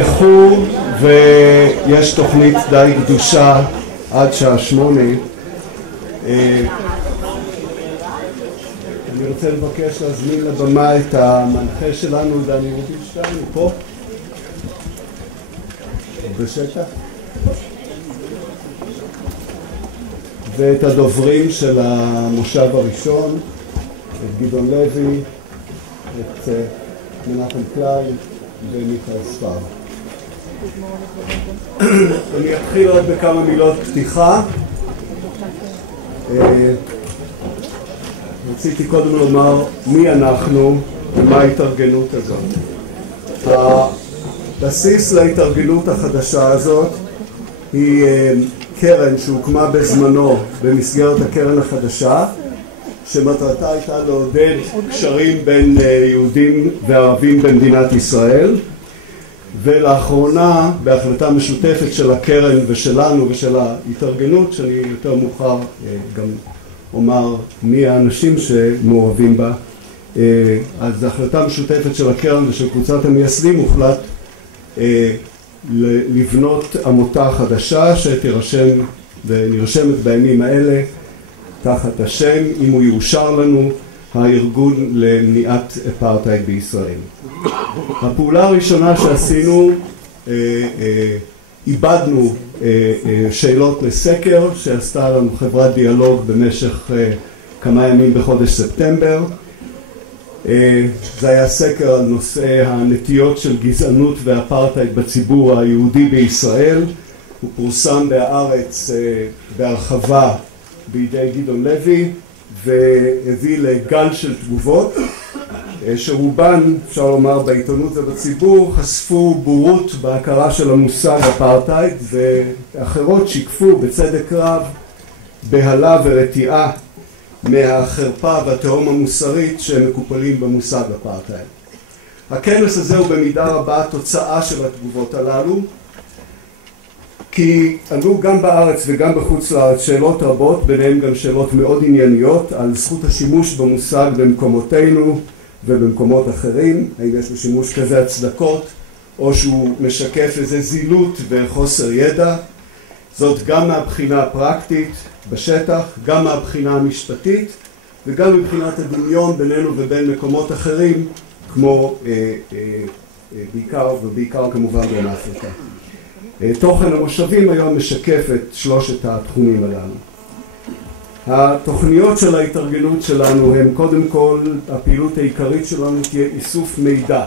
באיחור ויש תוכנית די קדושה עד שעה 8. אני רוצה לבקש להזמין לבמה את המנחה שלנו, דני רובינשטיין, הוא פה בשטח, ואת הדוברים של המושב הראשון, את גדעון לוי, את מנחם קליין ומיכאל ספר. אני אתחיל עוד בכמה מילות פתיחה. רציתי קודם לומר מי אנחנו ומה ההתארגנות הזאת. הבסיס להתארגנות החדשה הזאת היא קרן שהוקמה בזמנו במסגרת הקרן החדשה, שמטרתה הייתה לעודד קשרים בין יהודים וערבים במדינת ישראל, ולאחרונה בהחלטה משותפת של הקרן ושלנו ושל ההתארגנות, שאני יותר מאוחר גם אומר מי האנשים שמעורבים בה, אז ההחלטה משותפת של הקרן ושל קבוצת המייסדים הוחלט לבנות עמותה חדשה שתירשם ונרשמת בימים האלה תחת השם, אם הוא יאושר לנו, הארגון למניעת אפרטהייד בישראל. הפעולה הראשונה שעשינו, איבדנו שאלות לסקר שעשתה לנו חברת דיאלוג במשך כמה ימים בחודש ספטמבר. זה היה סקר על נושא הנטיות של גזענות ואפרטהייד בציבור היהודי בישראל. הוא פורסם בהארץ בהרחבה בידי גדעון לוי והביא לגל של תגובות שרובן, אפשר לומר, בעיתונות ובציבור חשפו בורות בהכרה של המושג אפרטהייד, ואחרות שיקפו בצדק רב בהלה ורתיעה מהחרפה והתהום המוסרית שמקופלים במושג אפרטהייד. הכנס הזה הוא במידה רבה תוצאה של התגובות הללו, כי עלו גם בארץ וגם בחוץ לארץ שאלות רבות, ביניהן גם שאלות מאוד ענייניות על זכות השימוש במושג במקומותינו ובמקומות אחרים, האם יש לו שימוש כזה הצדקות או שהוא משקף איזה זילות וחוסר ידע. זאת גם מהבחינה הפרקטית בשטח, גם מהבחינה המשפטית וגם מבחינת הדמיון בינינו ובין מקומות אחרים, כמו בעיקר כמובן בין אפריקה. תוכן המושבים היום משקף את שלושת התחומים הללו. התוכניות של ההתארגנות שלנו הם קודם כל, הפעילות העיקרית שלנו תהיה איסוף מידע,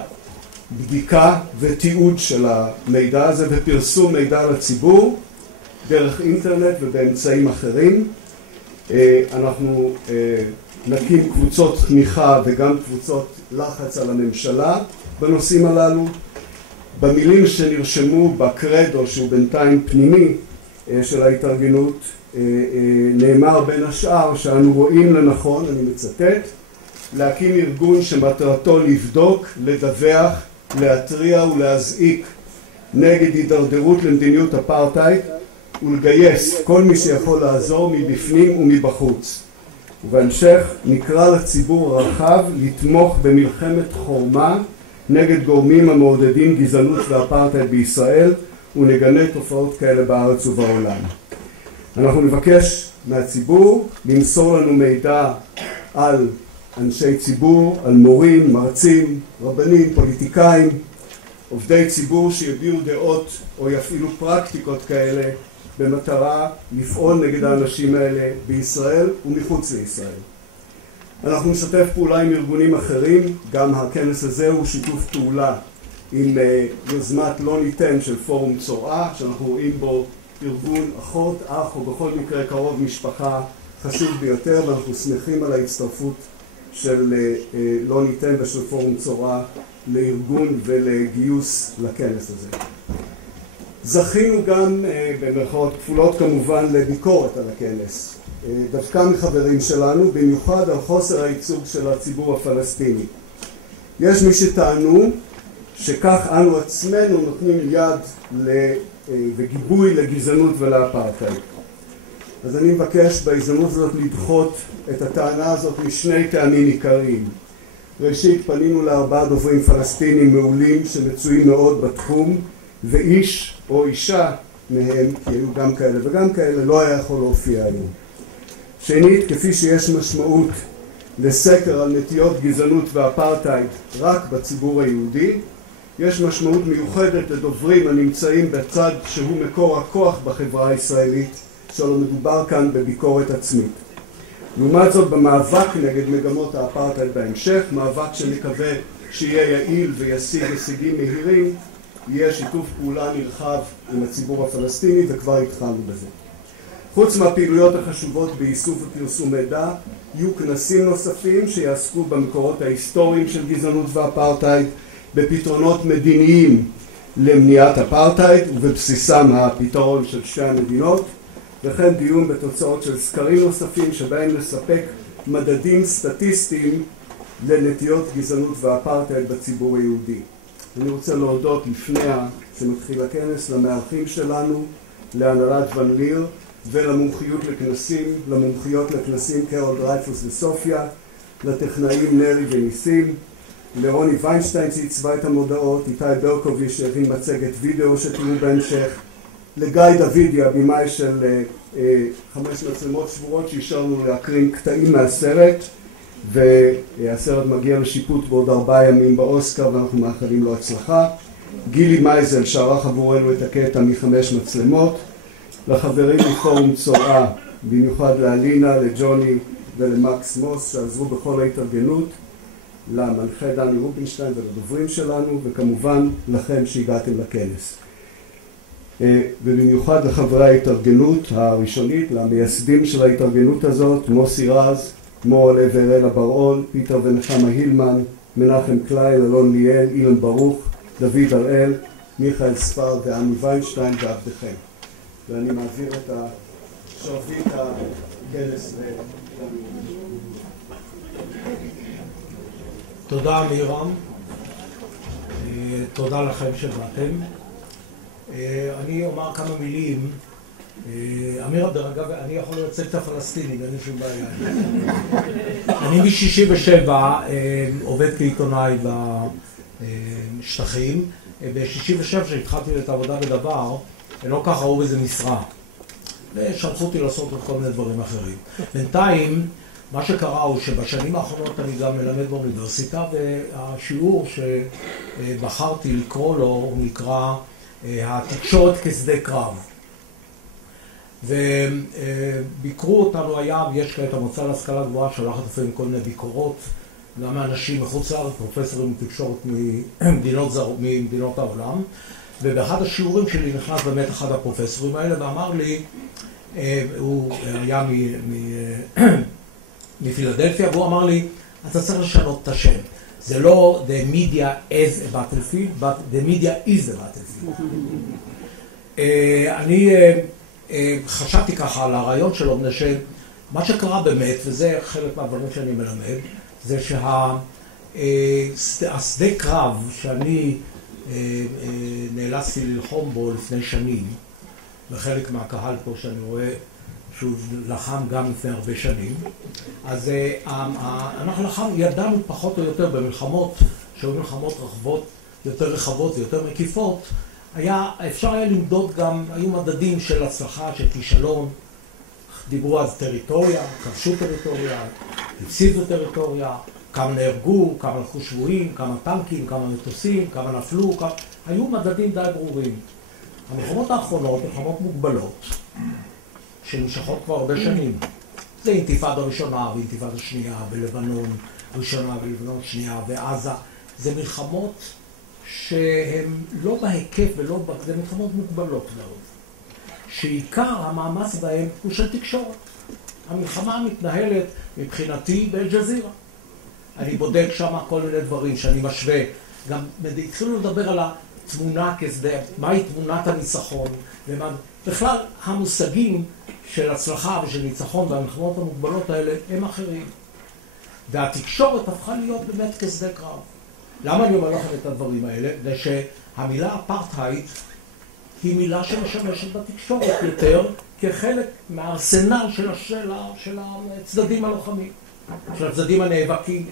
בדיקה ותיעוד של המידע הזה ופרסום מידע לציבור דרך אינטרנט ובאמצעים אחרים. אנחנו נקים קבוצות תמיכה וגם קבוצות לחץ על הממשלה בנושאים הללו. במילים שנרשמו בקרדו שהוא בינתיים פנימי של ההתארגנות נאמר בין השאר שאנו רואים לנכון, אני מצטט, להקים ארגון שמטרתו לבדוק, לדווח, להתריע ולהזעיק נגד הידרדרות למדיניות אפרטהייד ולגייס כל מי שיכול לעזור מבפנים ומבחוץ. ובהמשך נקרא לציבור הרחב לתמוך במלחמת חורמה נגד גורמים המעודדים גזענות ואפרטהייד בישראל ונגנה תופעות כאלה בארץ ובעולם. אנחנו נבקש מהציבור למסור לנו מידע על אנשי ציבור, על מורים, מרצים, רבנים, פוליטיקאים, עובדי ציבור שיביעו דעות או יפעילו פרקטיקות כאלה במטרה לפעול נגד האנשים האלה בישראל ומחוץ לישראל. אנחנו נשתף פעולה עם ארגונים אחרים, גם הכנס הזה הוא שיתוף פעולה עם יוזמת לא ניתן של פורום צורעה, שאנחנו רואים בו ארגון אחות, אח או בכל מקרה קרוב משפחה חשוב ביותר, ואנחנו שמחים על ההצטרפות של לא ניתן ושל פורום צורעה לארגון ולגיוס לכנס הזה. זכינו גם במרכאות כפולות כמובן לביקורת על הכנס, דווקא מחברים שלנו, במיוחד על חוסר הייצוג של הציבור הפלסטיני. יש מי שטענו שכך אנו עצמנו נותנים יד וגיבוי לגזענות ולאפרטהייד. אז אני מבקש בהזדמנות הזאת לדחות את הטענה הזאת משני טעמים עיקריים. ראשית, פנינו ל4 דוברים פלסטינים מעולים שמצויים מאוד בתחום, ואיש או אישה מהם, כי היו גם כאלה וגם כאלה, לא היה יכול להופיע היום. שנית, כפי שיש משמעות לסקר על נטיות גזענות ואפרטהייד רק בציבור היהודי, יש משמעות מיוחדת לדוברים הנמצאים בצד שהוא מקור הכוח בחברה הישראלית, שלא מדובר כאן בביקורת עצמית. לעומת זאת, במאבק נגד מגמות האפרטהייד בהמשך, מאבק שנקווה שיהיה יעיל וישיג הישגים מהירים, יהיה שיתוף פעולה נרחב עם הציבור הפלסטיני, וכבר התחלנו בזה. חוץ מהפעילויות החשובות באיסוף ופרסום מידע, יהיו כנסים נוספים שיעסקו במקורות ההיסטוריים של גזענות ואפרטהייד, בפתרונות מדיניים למניעת אפרטהייד ובבסיסם הפתרון של שתי המדינות, וכן דיון בתוצאות של סקרים נוספים שבהם נספק מדדים סטטיסטיים לנטיות גזענות ואפרטהייד בציבור היהודי. אני רוצה להודות לפני שמתחיל הכנס למארחים שלנו, להנהלת ון ליר ולמומחיות לכנסים קרול דרייפוס וסופיה, לטכנאים נרי וניסים, לרוני ויינשטיין שעיצבה את המודעות, איתי ברקוביץ' שהכין מצגת וידאו שתראו בהמשך, לגיא דוידי הבמאי של 5 מצלמות שבורות שאישרנו להקרין קטעים מהסרט, והסרט מגיע לשיפוט בעוד 4 ימים באוסקר ואנחנו מאחלים לו הצלחה. גילי מייזל שערך עבורנו את הקטע מ5 מצלמות, לחברים מפורום צורעה, במיוחד לאלינה, לג'וני ולמקס מוס שעזרו בכל ההתארגנות, למנחה דני רובינשטיין ולדוברים שלנו, וכמובן לכם שהגעתם לכנס. ובמיוחד לחברי ההתארגנות הראשונית, למייסדים של ההתארגנות הזאת, מוסי רז, מור לב ואראלה בר-און, פיטר ונחמה הילמן, מנחם קליין, אלון ליאל, אילן ברוך, דוד הראל, מיכאל ספרד ועמי ויינשטיין ועבדכם. ואני מעביר את שרביט הכנס תודה מירם, תודה לכם שבאתם. אני אומר כמה מילים. אמירה, דרך אגב, אני יכול לייצג את הפלסטינים, אין לי שום בעיה. אני מ-67 עובד כעיתונאי בשטחים. ב-67 שהתחלתי את העבודה בדבר, לא ככה ראו איזה משרה. ושלחו אותי לעשות את כל מיני דברים אחרים. בינתיים, מה שקרה הוא שבשנים האחרונות אני גם מלמד באוניברסיטה, והשיעור שבחרתי לקרוא לו הוא נקרא התקשורת כשדה קרב. וביקרו אותנו היה, יש כעת המועצה להשכלה גבוהה שולחת לפעמים כל מיני ביקורות, גם מאנשים מחוץ לארץ, פרופסורים בתקשורת ממדינות העולם, ובאחד השיעורים שלי נכנס באמת אחד הפרופסורים האלה ואמר לי, הוא היה מפילדלפיה, והוא אמר לי, אתה צריך לשנות את השם. זה לא the media as a battlefield, but the media is a battlefield. אני חשבתי ככה על הרעיון שלו, שמה שקרה באמת, וזה חלק מהדברים שאני מלמד, זה שהשדה קרב שאני נאלצתי ללחום בו לפני שנים, וחלק מהקהל פה שאני רואה שהוא לחם גם לפני הרבה שנים, אז אנחנו ידענו פחות או יותר במלחמות, שהיו מלחמות יותר רחבות ויותר מקיפות, אפשר היה למדוד גם, היו מדדים של הצלחה, של כישלון, דיברו אז טריטוריה, כבשו טריטוריה, הפסידו טריטוריה, כמה נהרגו, כמה הלכו שבויים, כמה טנקים, כמה מטוסים, כמה נפלו, היו מדדים די ברורים. המלחמות האחרונות, מלחמות מוגבלות, שנמשכות כבר הרבה שנים. זה אינתיפאדה ראשונה ואינתיפאדה שנייה, בלבנון ראשונה ולבנון שנייה, ועזה. זה מלחמות שהן לא בהיקף ולא זה מלחמות מוגבלות מאוד. שעיקר המאמץ בהן הוא של תקשורת. המלחמה מתנהלת מבחינתי באל-ג'זירה. אני בודק שם כל מיני דברים שאני משווה. גם התחילו לדבר על התמונה כשדה, מהי תמונת הניצחון, בכלל המושגים של הצלחה ושל ניצחון והמלחמות המוגבלות האלה הם אחרים. והתקשורת הפכה להיות באמת כשדה קרב. למה אני אומר לכם את הדברים האלה? זה שהמילה אפרטהייד היא מילה שמשמשת בתקשורת יותר כחלק מהארסנל של הצדדים הלוחמים, של הצדדים הנאבקים.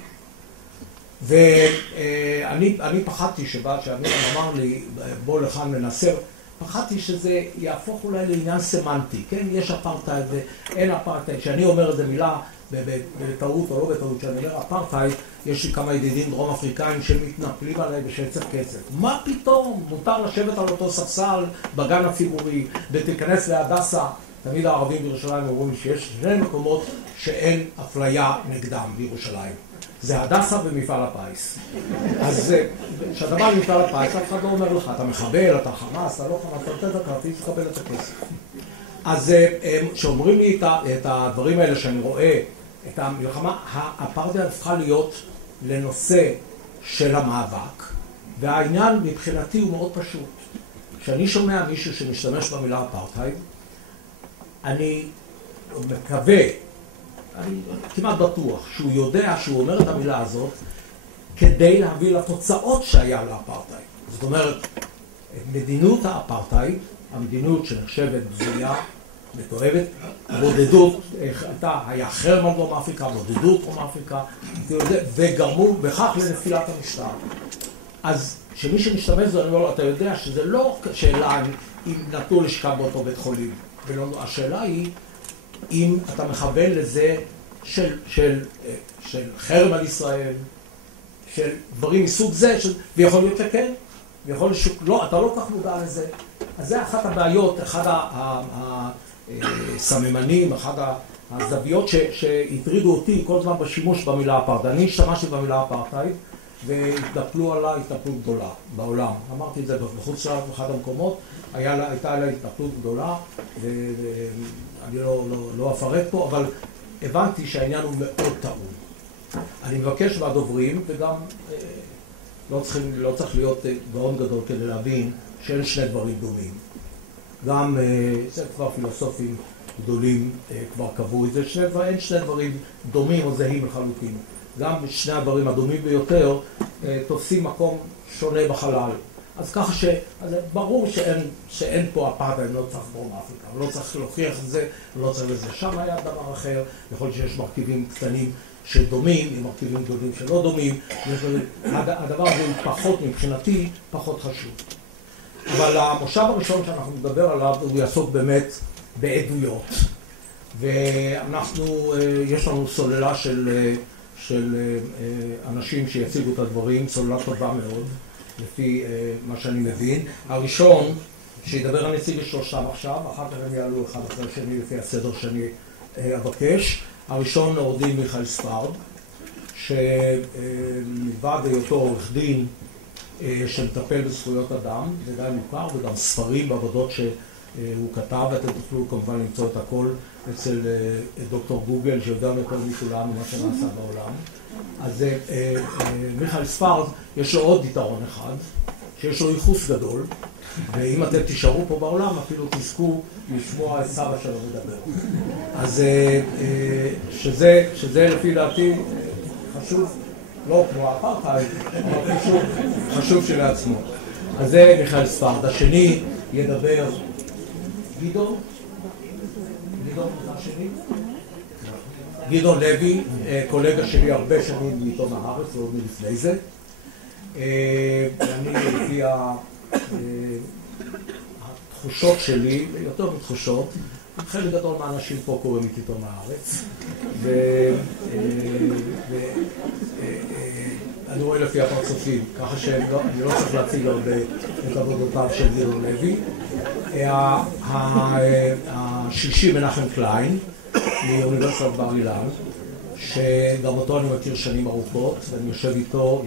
ואני פחדתי שהמילם אמר לי, בוא לכאן מנסר, פחדתי שזה יהפוך אולי לעניין סמנטי, כן? יש אפרטהייד ואין אפרטהייד. כשאני אומר איזה מילה בטעות או לא בטעות, כשאני אומר אפרטהייד, יש לי כמה ידידים דרום אפריקאים שמתנפלים עליי בשצף קצף. מה פתאום? מותר לשבת על אותו ספסל בגן הציבורי ותיכנס להדסה. תמיד הערבים בירושלים אומרים שיש שני מקומות שאין אפליה נגדם בירושלים. זה הדסה ומפעל הפיס. אז כשאתה בא למפעל הפיס, אף אחד לא אומר לך, אתה מחבל, אתה חמאס, אתה לא חמאס, אתה נותן את הכרטיס, תקבל את הכסף. אז כשאומרים לי את הדברים האלה שאני רואה, את המלחמה, האפרטהייד הפכה להיות לנושא של המאבק, והעניין מבחינתי הוא מאוד פשוט. כשאני שומע מישהו שמשתמש במילה אפרטהייד, אני מקווה, אני כמעט בטוח, שהוא יודע שהוא אומר את המילה הזאת כדי להביא לתוצאות שהיה לאפרטהייד. זאת אומרת, מדיניות האפרטהייד, המדיניות שנחשבת בזויה, מתועבת, בודדות, היה חרם על דרום אפריקה, בודדות דרום אפריקה, וגרמו בכך לנפילת המשטר. אז שמי שמשתמש בזה, אני אומר לו, אתה יודע שזה לא שאלה אם נתנו לשכב באותו בית חולים, השאלה היא אם אתה מכוון לזה של חרם על ישראל, של דברים מסוג זה, ויכול להיות שכן, ויכול להיות שלא, אתה לא כך מודע לזה. אז זה אחת הבעיות, אחד הסממנים, אחת הזוויות שהטרידו אותי כל הזמן בשימוש במילה אפרטהייד. אני השתמשתי במילה אפרטהייד, והתנפלו עליי התנפלות גדולה בעולם. אמרתי את זה בחוץ לארץ באחד המקומות, הייתה עליי התנפלות גדולה, ואני לא אפרט פה, אבל הבנתי שהעניין הוא מאוד טעון. אני מבקש מהדוברים, וגם לא צריך להיות גאון גדול כדי להבין שאין שני דברים דומים. גם זה כבר פילוסופים גדולים כבר קבעו את זה, אין שני דברים דומים או זהים לחלוטין. גם שני הדברים הדומים ביותר תופסים מקום שונה בחלל. אז ככה ברור שאין פה אפרטהייד, לא צריך דרום אפריקה, לא צריך להוכיח את זה, לא צריך לזה. שם היה דבר אחר, יכול להיות שיש מרכיבים קטנים שדומים, עם מרכיבים גדולים שלא דומים. הדבר הזה הוא פחות, מבחינתי, פחות חשוב. אבל המושב הראשון שאנחנו נדבר עליו הוא יעסוק באמת בעדויות. ואנחנו, יש לנו סוללה של אנשים שיציגו את הדברים, סוללה טובה מאוד, לפי מה שאני מבין. הראשון, שידבר הנציג לשלושתם עכשיו, אחר כך הם יעלו אחד אחרי שני לפי הסדר שאני אבקש. הראשון עורך דין מיכאל ספרד, שמלבד היותו עורך דין שמטפל בזכויות אדם, זה די מוכר, וגם ספרים בעבודות שהוא כתב, ואתם תוכלו כמובן למצוא את הכל אצל דוקטור גוגל, שיודע יותר מכולנו מה שנעשה בעולם. אז מיכאל ספרד, יש לו עוד יתרון אחד, שיש לו ייחוס גדול, ואם אתם תישארו פה בעולם, אפילו תזכו לשמוע את סבא שלו מדבר. אז שזה לפי דעתי חשוב, לא כמו האפרטהייד, אבל חשוב שלעצמו. אז זה מיכאל ספרד. השני ידבר גדעון לוי, קולגה שלי הרבה שנים מעיתון הארץ, ועוד מלפני זה. אני לפי התחושות שלי, יותר מתחושות, חלק גדול מהאנשים פה קוראים את עיתון הארץ, ואני רואה לפי הפרצופים, ככה שאני לא צריך להציג הרבה את עבודותיו של גדעון לוי. השישי מנחם קליין, מאוניברסיטת בר אילן, שגם אותו אני מכיר שנים ארוכות, ואני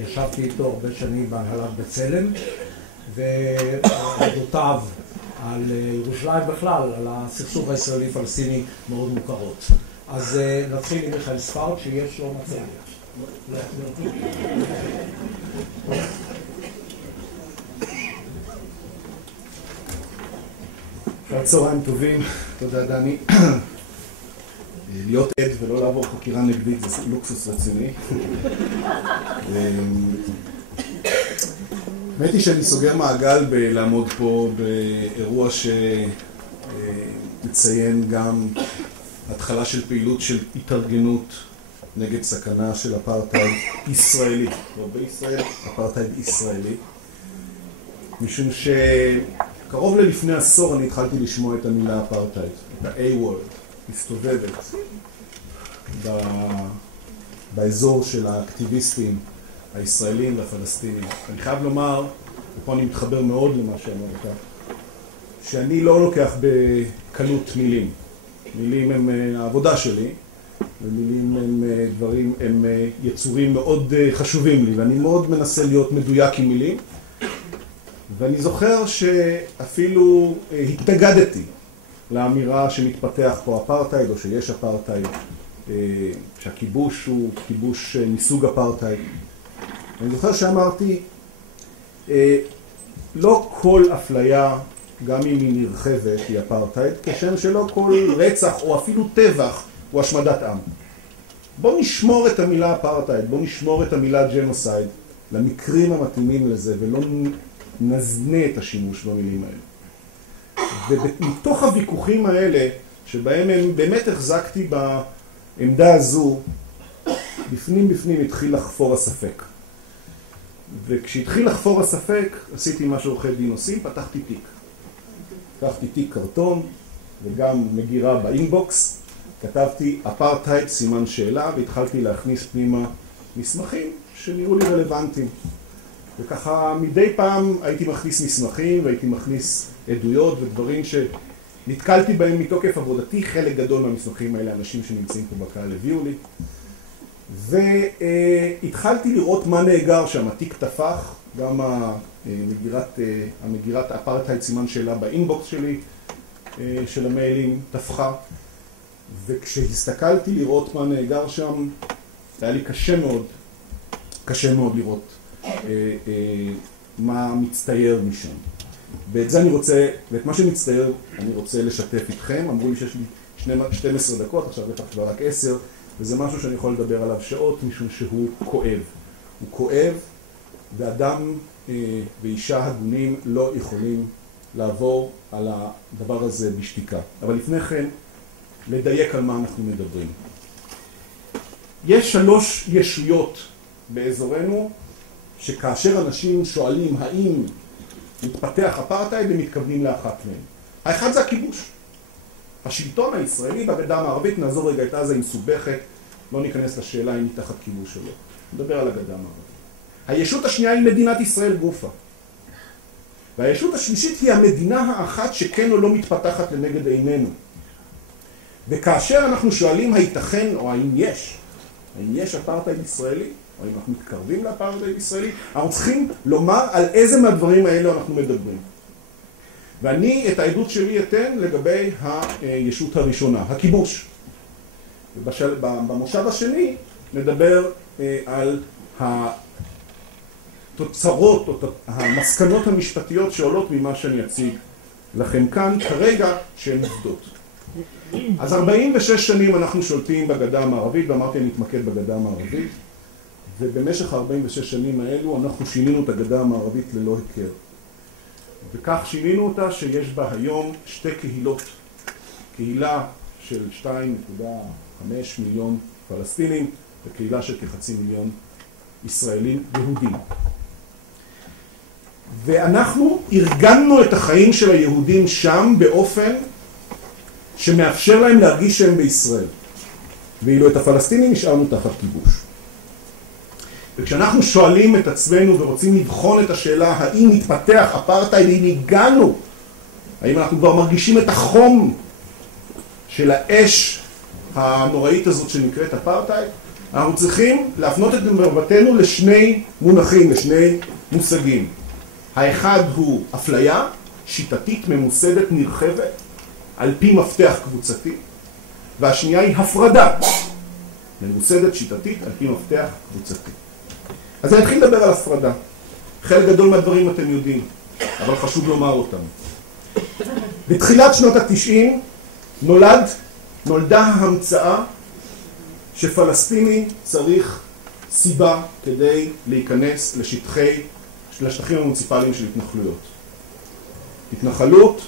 ישבתי איתו הרבה שנים בהנהלת בצלם, ועבודותיו על ירושלים בכלל, על הסכסוך הישראלי-פלסטיני מאוד מוכרות. אז נתחיל עם מיכאל ספרד, שיש לו מצגת. צהריים טובים, תודה דני. להיות עד ולא לעבור חקירה נגדית זה לוקסוס רציני. האמת היא שאני סוגר מעגל בלעמוד פה באירוע שמציין גם התחלה של פעילות של התארגנות נגד סכנה של אפרטהייד ישראלי, לא בישראל, אפרטהייד ישראלי, משום שקרוב ללפני עשור אני התחלתי לשמוע את המילה אפרטהייד, את ה-A-word, מסתובבת באזור של האקטיביסטים הישראלים והפלסטינים. אני חייב לומר, ופה אני מתחבר מאוד למה שאמרת, שאני לא לוקח בקלות מילים. מילים הם העבודה שלי, ומילים הם דברים, הם יצורים מאוד חשובים לי, ואני מאוד מנסה להיות מדויק עם מילים. ואני זוכר שאפילו התנגדתי לאמירה שמתפתח פה אפרטהייד, או שיש אפרטהייד, שהכיבוש הוא כיבוש מסוג אפרטהייד. אני זוכר שאמרתי, לא כל אפליה, גם אם היא נרחבת, היא אפרטהייד, כשם שלא כל רצח או אפילו טבח הוא השמדת עם. בוא נשמור את המילה אפרטהייד, בוא נשמור את המילה ג'נוסייד למקרים המתאימים לזה, ולא נזנה את השימוש במילים האלה. ומתוך הוויכוחים האלה, שבהם הם באמת החזקתי בעמדה הזו, בפנים התחיל לחפור הספק. וכשהתחיל לחפור הספק, עשיתי מה שעורכי דין עושים, פתחתי תיק. פתחתי תיק קרטון, וגם מגירה באינבוקס, כתבתי אפרטהייד סימן שאלה, והתחלתי להכניס פנימה מסמכים שנראו לי רלוונטיים. וככה מדי פעם הייתי מכניס מסמכים, והייתי מכניס עדויות ודברים שנתקלתי בהם מתוקף עבודתי. חלק גדול מהמסמכים האלה, אנשים שנמצאים פה בקהל הביאו לי. והתחלתי לראות מה נאגר שם, התיק תפח, גם המגירת אפרטהייד סימן שאלה באינבוקס שלי, של המיילים, תפחה. וכשהסתכלתי לראות מה נאגר שם, היה לי קשה מאוד לראות מה מצטייר משם. ואת זה אני רוצה, ואת מה שמצטייר אני רוצה לשתף איתכם. אמרו לי שיש לי 12 דקות, עכשיו בטח כבר רק 10, וזה משהו שאני יכול לדבר עליו שעות, משום שהוא כואב. הוא כואב, ואדם ואישה הגונים לא יכולים לעבור על הדבר הזה בשתיקה. אבל לפני כן, לדייק על מה אנחנו מדברים. יש 3 ישויות באזורנו, שכאשר אנשים שואלים האם מתפתח אפרטהייד, הם מתכוונים לאחת מהן. האחד זה הכיבוש. השלטון הישראלי בגדה המערבית, נעזור רגע את עזה, היא מסובכת, לא ניכנס לשאלה אם היא תחת כיבוש או לא. נדבר על הגדה המערבית. הישות השנייה היא מדינת ישראל גופה. והישות השלישית היא המדינה האחת שכן או לא מתפתחת לנגד עינינו. וכאשר אנחנו שואלים הייתכן או האם יש אפרטהייד ישראלי, או אם אנחנו מתקרבים לאפרטהייד ישראלי, אנחנו צריכים לומר על איזה מהדברים האלה אנחנו מדברים. ואני את העדות שלי אתן לגבי הישות הראשונה, הכיבוש. במושב השני נדבר על התוצרות או המסקנות המשפטיות שעולות ממה שאני אציג לכם כאן כרגע שהן עובדות. אז 46 שנים אנחנו שולטים בגדה המערבית, ואמרתי אני אתמקד בגדה המערבית, ובמשך 46 שנים האלו אנחנו שינינו את הגדה המערבית ללא הכר. וכך שינינו אותה שיש בה היום 2 קהילות. קהילה של 2.5 מיליון פלסטינים, וקהילה של כ0.5 מיליון ישראלים יהודים. ואנחנו ארגנו את החיים של היהודים שם באופן שמאפשר להם להרגיש שהם בישראל. ואילו את הפלסטינים נשארנו תחת כיבוש. וכשאנחנו שואלים את עצמנו ורוצים לבחון את השאלה האם מתפתח אפרטהייד, האם הגענו, האם אנחנו כבר מרגישים את החום של האש הנוראית הזאת שנקראת אפרטהייד, אנחנו צריכים להפנות את מבטנו לשני מונחים, לשני מושגים. האחד הוא אפליה שיטתית, ממוסדת, נרחבת, על פי מפתח קבוצתי, והשנייה היא הפרדה, ממוסדת, שיטתית, על פי מפתח קבוצתי. אז אני אתחיל לדבר על הפרדה. חלק גדול מהדברים אתם יודעים, אבל חשוב לומר אותם. בתחילת שנות ה-90 נולדה ההמצאה שפלסטיני צריך סיבה כדי להיכנס לשטחים המוניציפליים של התנחלויות. התנחלות,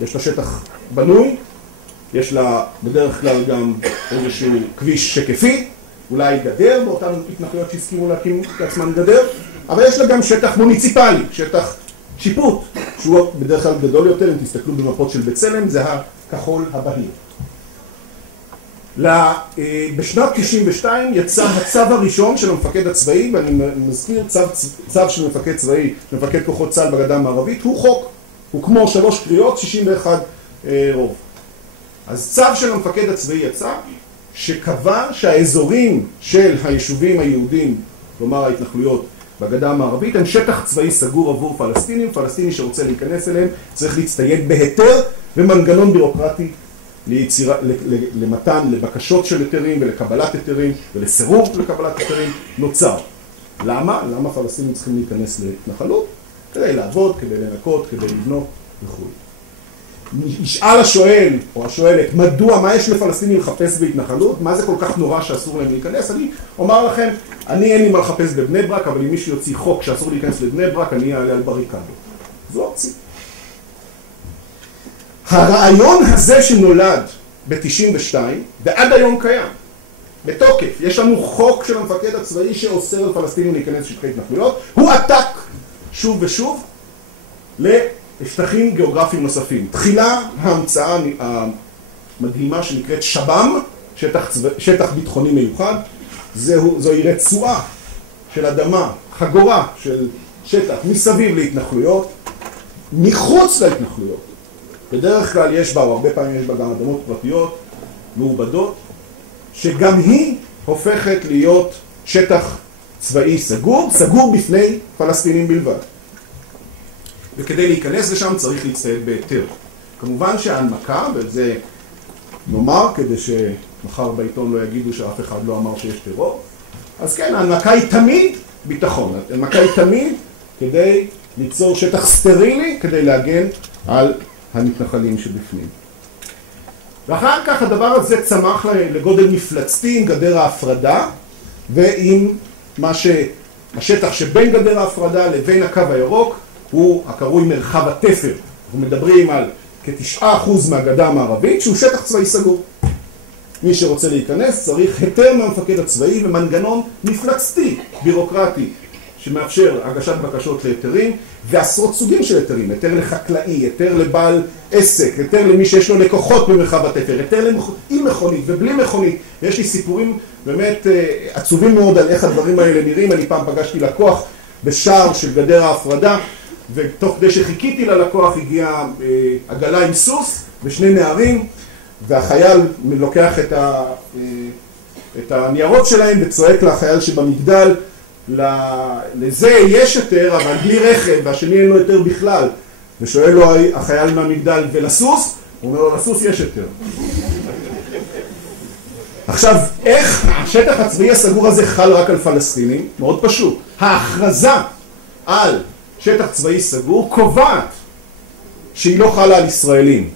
יש לה שטח בנוי, יש לה בדרך כלל גם איזשהו כביש שקפי, אולי גדר, באותן התנחלויות שהסכימו להקים לעצמן גדר, אבל יש לה גם שטח מוניציפלי, שטח שיפוט, שהוא בדרך כלל גדול יותר, אם תסתכלו במפות של בצלם, זה הכחול הבהיר. בשנת 92 יצא הצו הראשון של המפקד הצבאי, ואני מזכיר, צו של מפקד צבאי, מפקד כוחות צה"ל בגדה המערבית, הוא חוק, הוא כמו 3 קריאות, 61 רוב. אז צו של המפקד הצבאי יצא, שקבע שהאזורים של היישובים היהודים, כלומר ההתנחלויות בגדה המערבית, הם שטח צבאי סגור עבור פלסטינים, פלסטיני שרוצה להיכנס אליהם צריך להצטייד בהיתר ומנגנון בירוקרטי למתן, לבקשות של היתרים ולקבלת היתרים ולסירוב לקבלת היתרים נוצר. למה? למה פלסטינים צריכים להיכנס להתנחלות? כדי לעבוד, כדי לנקות, כדי לבנות וכו'. ישאל השואל או השואלת, מדוע, מה יש לפלסטינים לחפש בהתנחלות? מה זה כל כך נורא שאסור להם להיכנס? אני אומר לכם, אין לי מה לחפש בבני ברק, אבל אם מישהו יוציא חוק שאסור להיכנס לבני ברק, אני אעלה על בריקדו. זו אופציה. הרעיון הזה שנולד ב-92 ועד היום קיים, בתוקף, יש לנו חוק של המפקד הצבאי שאוסר על פלסטינים להיכנס לשטחי התנחלויות, הוא עתק שוב ושוב לשטחים גיאוגרפיים נוספים. תחילה ההמצאה המדהימה שנקראת שב"ם, שטח ביטחוני מיוחד, זוהי רצועה של אדמה, חגורה של שטח מסביב להתנחלויות, מחוץ להתנחלויות. בדרך כלל יש בה, או הרבה פעמים יש בה גם אדמות פרטיות, מעובדות, שגם היא הופכת להיות שטח צבאי סגור, סגור בפני פלסטינים בלבד. וכדי להיכנס לשם צריך להצטייד בהיתר. כמובן שההנמקה, וזה נאמר כדי שמחר בעיתון לא יגידו שאף אחד לא אמר שיש טרור, אז כן, ההנמקה היא תמיד ביטחון. ההנמקה היא תמיד כדי ליצור שטח סטרילי, כדי להגן על המתנחלים שבפנים. ואחר כך הדבר הזה צמח לגודל מפלצתי עם גדר ההפרדה, ועם השטח שבין גדר ההפרדה לבין הקו הירוק, הוא הקרוי מרחב התפר. אנחנו מדברים על כ9% מהגדה המערבית, שהוא שטח צבאי סגור. מי שרוצה להיכנס צריך היתר מהמפקד הצבאי ומנגנון מפלצתי, בירוקרטי, שמאפשר הגשת בקשות להיתרים, ועשרות סוגים של היתרים. היתר לחקלאי, היתר לבעל עסק, היתר למי שיש לו לקוחות במרחב התפר, היתר עם מכונית ובלי מכונית. יש לי סיפורים באמת עצובים מאוד על איך הדברים האלה נראים. אני פעם פגשתי לקוח בשער של גדר ההפרדה, ותוך כדי שחיכיתי ללקוח הגיעה עגלה עם סוס ושני נערים, והחייל לוקח את הניירות שלהם וצועק לחייל שבמגדל, לזה יש היתר אבל בלי רכב, והשני אין לו היתר בכלל. ושואל לו החייל מהמגדל, ולסוס? הוא אומר לו, לסוס יש היתר. עכשיו, איך השטח הצבאי הסגור הזה חל רק על פלסטינים? מאוד פשוט. ההכרזה על שטח צבאי סגור קובעת שהיא לא חלה על ישראלים.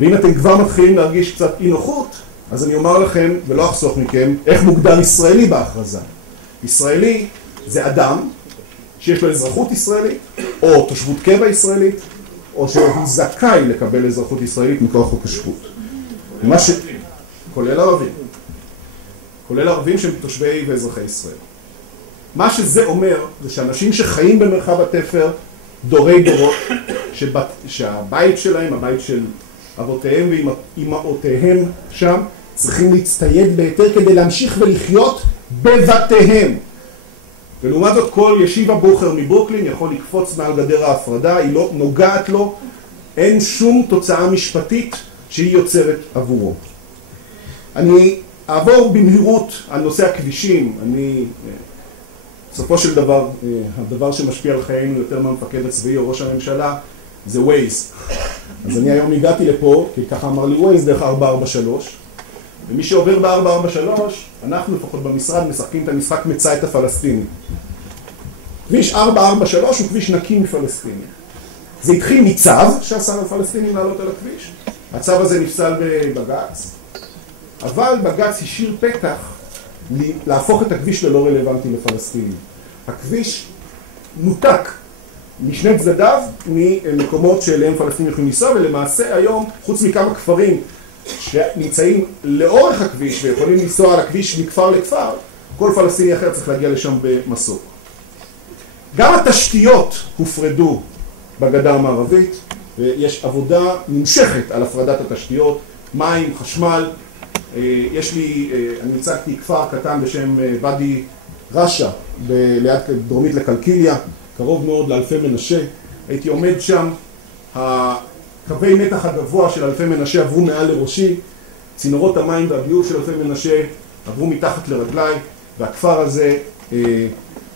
ואם אתם כבר מתחילים להרגיש קצת אי נוחות, אז אני אומר לכם, ולא אחסוך מכם, איך מוגדר ישראלי בהכרזה. ישראלי זה אדם שיש לו אזרחות ישראלית, או תושבות קבע ישראלית, או שהוא זכאי לקבל אזרחות ישראלית מכוח חוק השבות. כולל ערבים. כולל ערבים שהם תושבי ואזרחי ישראל. מה שזה אומר, זה שאנשים שחיים במרחב התפר, דורי דורות, שהבית שלהם, הבית של אבותיהם ואמאותיהם שם, צריכים להצטייד בהיתר כדי להמשיך ולחיות בבתיהם. ולעומת זאת כל ישיבה בוכר מברוקלין יכול לקפוץ מעל גדר ההפרדה, היא לא נוגעת לו, אין שום תוצאה משפטית שהיא יוצרת עבורו. אני אעבור במהירות על נושא הכבישים. בסופו של דבר, הדבר שמשפיע על חיינו יותר מהמפקד הצבאי או ראש הממשלה זה ווייז. אז אני היום הגעתי לפה, כי ככה אמר לי ווייז דרך 443, ומי שעובר ב-443, אנחנו לפחות במשרד משחקים את המשחק מצא את הפלסטינים. כביש 443 הוא כביש נקי מפלסטינים. זה התחיל מצו שאסר על פלסטינים לעלות על הכביש. הצו הזה נפסל בבג"ץ, אבל בג"ץ השאיר פתח להפוך את הכביש ללא רלוונטי לפלסטינים. הכביש נותק משני צדדיו ממקומות שאליהם פלסטינים יכולים לנסוע, ולמעשה היום, חוץ מכמה כפרים שנמצאים לאורך הכביש ויכולים לנסוע על הכביש מכפר לכפר, כל פלסטיני אחר צריך להגיע לשם במסוק. גם התשתיות הופרדו בגדה המערבית, ויש עבודה נמשכת על הפרדת התשתיות, מים, חשמל. אני הצגתי כפר קטן בשם ואדי רשא, ליד דרומית לקלקיליה, קרוב מאוד לאלפי מנשה. הייתי עומד שם, הקווי מתח הגבוה של אלפי מנשה עברו מעל לראשי, צינורות המים והביוב של אלפי מנשה עברו מתחת לרגליי, והכפר הזה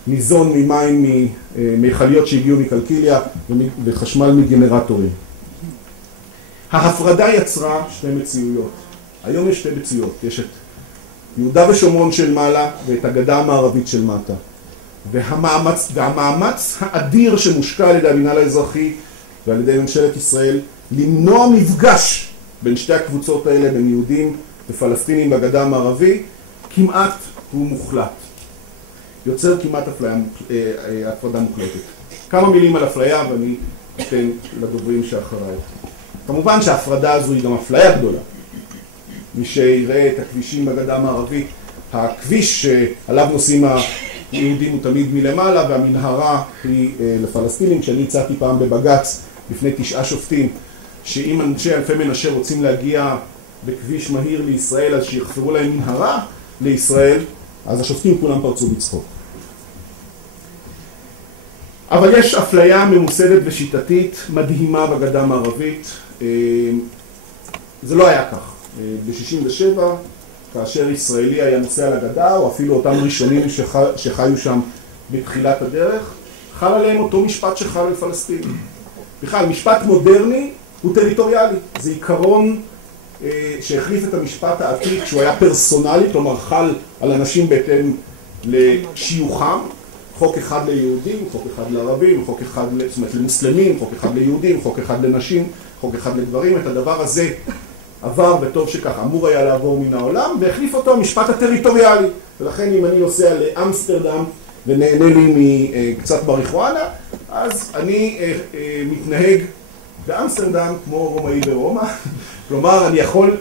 ניזון ממים ממכליות שהגיעו מקלקיליה וחשמל מגנרטורים. ההפרדה יצרה שתי מציאויות. היום יש שתי מציאויות. יש את יהודה ושומרון של מעלה ואת הגדה המערבית של מטה. והמאמץ האדיר שמושקע על ידי המינהל האזרחי ועל ידי ממשלת ישראל למנוע מפגש בין שתי הקבוצות האלה, בין יהודים ופלסטינים בגדה המערבי, כמעט הוא מוחלט. יוצר כמעט הפרדה מוחלטת. כמה מילים על אפליה ואני אתן לדוברים שאחריי. כמובן שההפרדה הזו היא גם אפליה גדולה. מי שיראה את הכבישים בגדה המערבית, הכביש שעליו נוסעים היהודים הוא תמיד מלמעלה, והמנהרה היא לפלסטינים. כשאני הצעתי פעם בבג"ץ לפני 9 שופטים, שאם אנשי אלפי מנשה רוצים להגיע בכביש מהיר לישראל, אז שיחפרו להם מנהרה לישראל, אז השופטים כולם פרצו בצחוק. אבל יש אפליה ממוסדת ושיטתית מדהימה בגדה המערבית. זה לא היה כך. ב-67, כאשר ישראלי היה נוסע לגדה, או אפילו אותם ראשונים שחיו שם בתחילת הדרך, חל עליהם אותו משפט שחל על פלסטינים. בכלל, משפט מודרני הוא טריטוריאלי. זה עיקרון שהחליף את המשפט העתיק, שהוא היה פרסונלי, כלומר חל על אנשים בהתאם לשיוכם. חוק אחד ליהודים, חוק אחד לערבים, חוק אחד למוסלמים, חוק אחד ליהודים, חוק אחד לנשים, חוק אחד לגברים. את הדבר הזה עבר, וטוב שכך, אמור היה לעבור מן העולם, והחליף אותו המשפט הטריטוריאלי. ולכן אם אני נוסע לאמסטרדם ונהנה לי מקצת מריחואנה, אז אני מתנהג באמסטרדם כמו רומאי ברומא. כלומר, אני יכול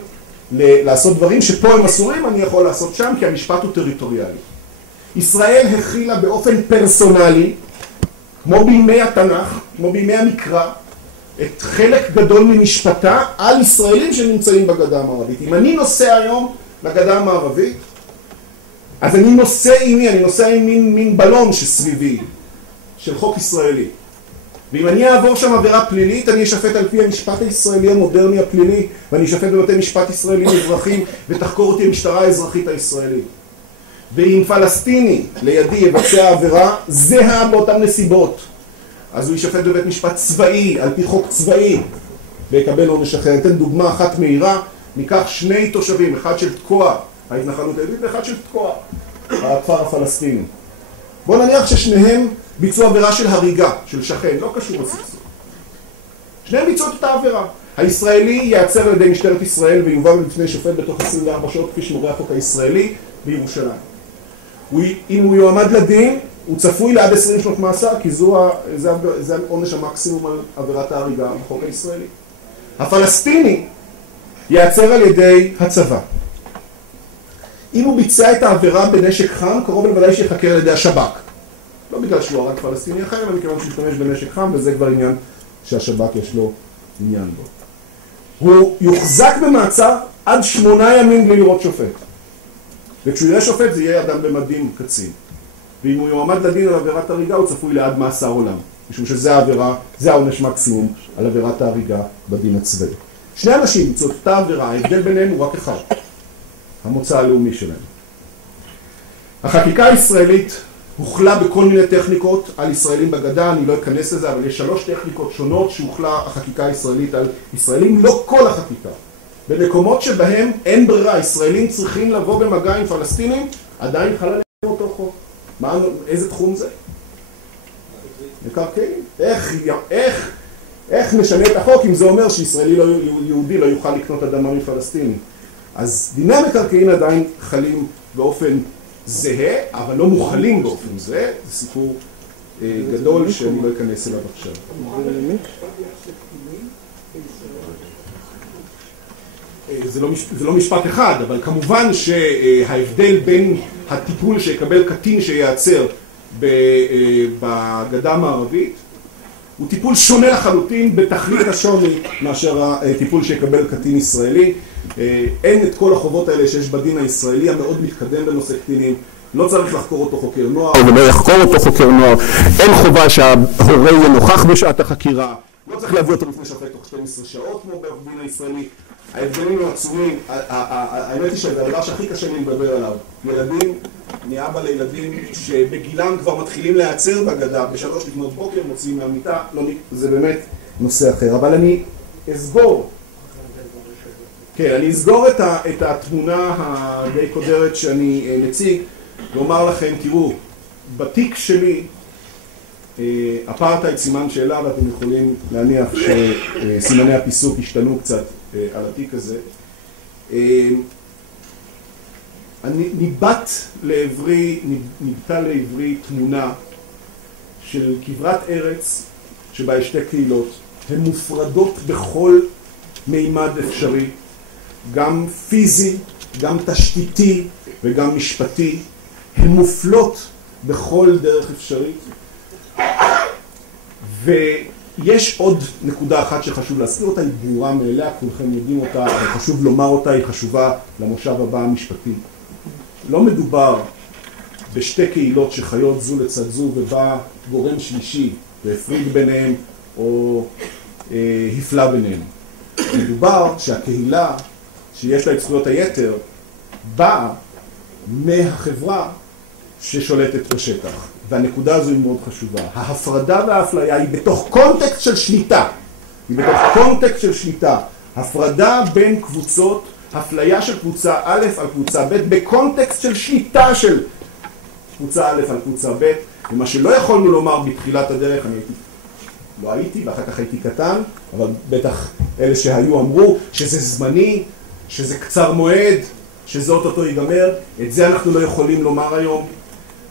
לעשות דברים שפה הם אסורים, אני יכול לעשות שם, כי המשפט הוא טריטוריאלי. ישראל הכילה באופן פרסונלי, כמו בימי התנ"ך, כמו בימי המקרא, את חלק גדול ממשפטה על ישראלים שנמצאים בגדה המערבית. אם אני נוסע היום לגדה המערבית, אז אני נוסע עם מין בלון שסביבי, של חוק ישראלי. ואם אני אעבור שם עבירה פלילית, אני אשפט על פי המשפט הישראלי המודרני הפלילי, ואני אשפט בבתי משפט ישראלים אזרחים, ותחקור אותי המשטרה האזרחית הישראלית. ואם פלסטיני לידי יבצע עבירה זהה באותן נסיבות, אז הוא ישפט בבית משפט צבאי, על פי חוק צבאי, ויקבל עונש אחר. ניתן דוגמה אחת מהירה, ניקח 2 תושבים, אחד של תקוע, ההתנחלות היהודית, ואחד של תקוע, הכפר הפלסטיני. בוא נניח ששניהם ביצעו עבירה של הריגה, של שכן, לא קשור לסכסוך. שניהם ביצעו את אותה עבירה. הישראלי ייעצר על ידי משטרת ישראל ויובא בפני שופט בתוך 24 שעות, כפי שמורה החוק הישראלי בירושלים. אם הוא יועמד לדין, הוא צפוי לעד 20 שנות מאסר, כי זה עונש המקסימום על עבירת ההריגה בחוק הישראלי. הפלסטיני ייעצר על ידי הצבא. אם הוא ביצע את העבירה בנשק חם, קרוב לוודאי שיחקר על ידי השב"כ. לא בגלל שהוא הרג פלסטיני אחר, אלא מכיוון שהוא משתמש בנשק חם, וזה כבר עניין שהשב"כ יש לו עניין בו. הוא יוחזק במעצר עד 8 ימים בלי לראות שופט. וכשהוא יראה שופט זה יהיה אדם במדים קצין. ואם הוא יועמד לדין על עבירת הריגה, הוא צפוי לעד מאסר עולם. משום שזה העבירה, זה העונש מקסימום על עבירת ההריגה בדין הצבאי. 2 אנשים ביצעו את אותה עבירה, ההבדל ביניהם הוא רק אחד. המוצא הלאומי שלהם. החקיקה הישראלית הוחלה בכל מיני טכניקות על ישראלים בגדה, אני לא אכנס לזה, אבל יש 3 טכניקות שונות שהוחלה החקיקה הישראלית על ישראלים, לא כל החקיקה. במקומות שבהם אין ברירה, ישראלים צריכים לבוא במגע עם פלסטינים, עדיין חל עליהם אותו חוק. איזה תחום זה? מקרקעין. איך נשנה את החוק אם זה אומר שישראלי יהודי לא יוכל לקנות אדמה מפלסטיני? אז דיני המקרקעין עדיין חלים באופן זהה, אבל לא מוכלים באופן זה. זה סיפור גדול שאני לא אכנס אליו עכשיו. זה לא משפט אחד, אבל כמובן שההבדל בין הטיפול שיקבל קטין שייעצר בגדה המערבית הוא טיפול שונה לחלוטין בתכלית השוני מאשר הטיפול שיקבל קטין ישראלי. אין את כל החובות האלה שיש בדין הישראלי המאוד מתקדם בנושא קטינים. לא צריך לחקור אותו חוקר נוער ולא יחקור אותו חוקר נוער. אין חובה שההורה יהיה נוכח בשעת החקירה. לא צריך להביא אותו לפני שופט תוך 12 שעות כמו בדין הישראלי. ההבדלים הם עצומים. האמת היא שהדבר שהכי קשה לי לדבר עליו, ילדים, אני אבא לילדים שבגילם כבר מתחילים להיעצר בגדה, ב3 לפנות בוקר מוציאים מהמיטה, זה באמת נושא אחר. אבל אני אסגור, אני אסגור את התמונה הדי קודרת שאני מציג, ואומר לכם, תראו, בתיק שלי, אפרטהייד סימן שאלה, ואתם יכולים להניח שסימני הפיסוק השתנו קצת על התיק הזה. ניבטה לעברי תמונה של כברת ארץ שבה יש 2 קהילות. הן מופרדות בכל מימד אפשרי, גם פיזי, גם תשתיתי וגם משפטי. הן מופלות בכל דרך אפשרית. ויש עוד נקודה אחת שחשוב להזכיר אותה, היא ברורה מאליה, כולכם יודעים אותה, אבל חשוב לומר אותה, היא חשובה למושב הבא המשפטי. לא מדובר בשתי קהילות שחיות זו לצד זו ובא גורם שלישי והפריד ביניהם או הפלה ביניהם. מדובר שהקהילה שיש לה את זכויות היתר באה מהחברה ששולטת בשטח. והנקודה הזו היא מאוד חשובה. ההפרדה והאפליה היא בתוך קונטקסט של שליטה. היא בתוך קונטקסט של שליטה. הפרדה בין קבוצות, אפליה של קבוצה א' על קבוצה ב', בקונטקסט של שליטה של קבוצה א' על קבוצה ב', ומה שלא יכולנו לומר בתחילת הדרך, אני לא הייתי, ואחר כך הייתי קטן, אבל בטח אלה שהיו אמרו שזה זמני, שזה קצר מועד, שזה אותו ייגמר. את זה אנחנו לא יכולים לומר היום.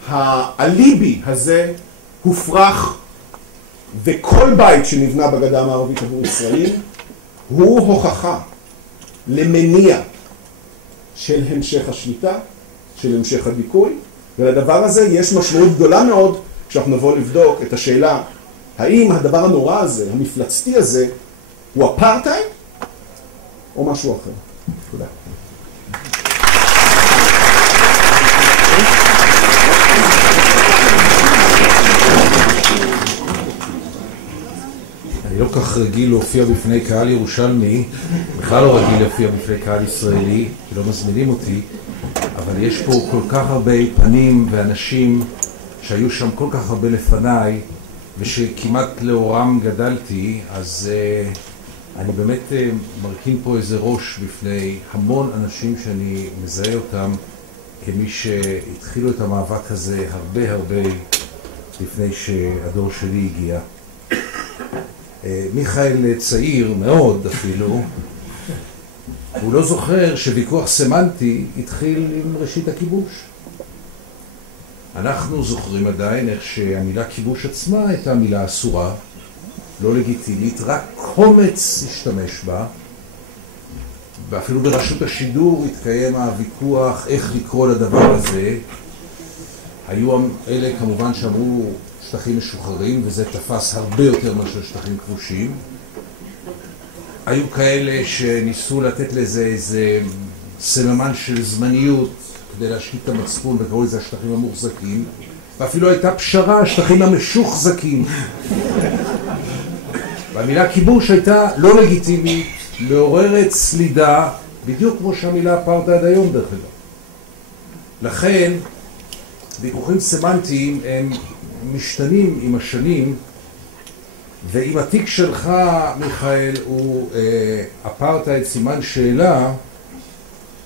האליבי הזה הופרך, וכל בית שנבנה בגדה המערבית עבור ישראלים הוא הוכחה למניע של המשך השליטה, של המשך הדיכוי, ולדבר הזה יש משמעות גדולה מאוד כשאנחנו נבוא לבדוק את השאלה האם הדבר הנורא הזה, המפלצתי הזה, הוא אפרטהייד או משהו אחר. תודה. אני לא כך רגיל להופיע בפני קהל ירושלמי, בכלל לא רגיל להופיע בפני קהל ישראלי, כי לא מזמינים אותי, אבל יש פה כל כך הרבה פנים ואנשים שהיו שם כל כך הרבה לפניי, ושכמעט לאורם גדלתי, אז אני באמת מרכין פה איזה ראש בפני המון אנשים שאני מזהה אותם כמי שהתחילו את המאבק הזה הרבה הרבה לפני שהדור שלי הגיע. מיכאל צעיר מאוד אפילו, הוא לא זוכר שוויכוח סמנטי התחיל עם ראשית הכיבוש. אנחנו זוכרים עדיין איך שהמילה כיבוש עצמה הייתה מילה אסורה, לא לגיטימית, רק קומץ השתמש בה, ואפילו ברשות השידור התקיים הוויכוח איך לקרוא לדבר הזה. היו אלה כמובן שאמרו שטחים משוחררים, וזה תפס הרבה יותר מאשר שטחים כבושים. היו כאלה שניסו לתת לזה איזה סממן של זמניות כדי להשקיט את המצפון, וקראו לזה השטחים המוחזקים, ואפילו הייתה פשרה, השטחים המשוחזקים. והמילה כיבוש הייתה לא לגיטימית, מעוררת סלידה, בדיוק כמו שהמילה אפרטהייד היום דרך אגב. לכן, ויכוחים סמנטיים הם משתנים עם השנים, ואם התיק שלך, מיכאל, הוא אפרטהייד סימן שאלה,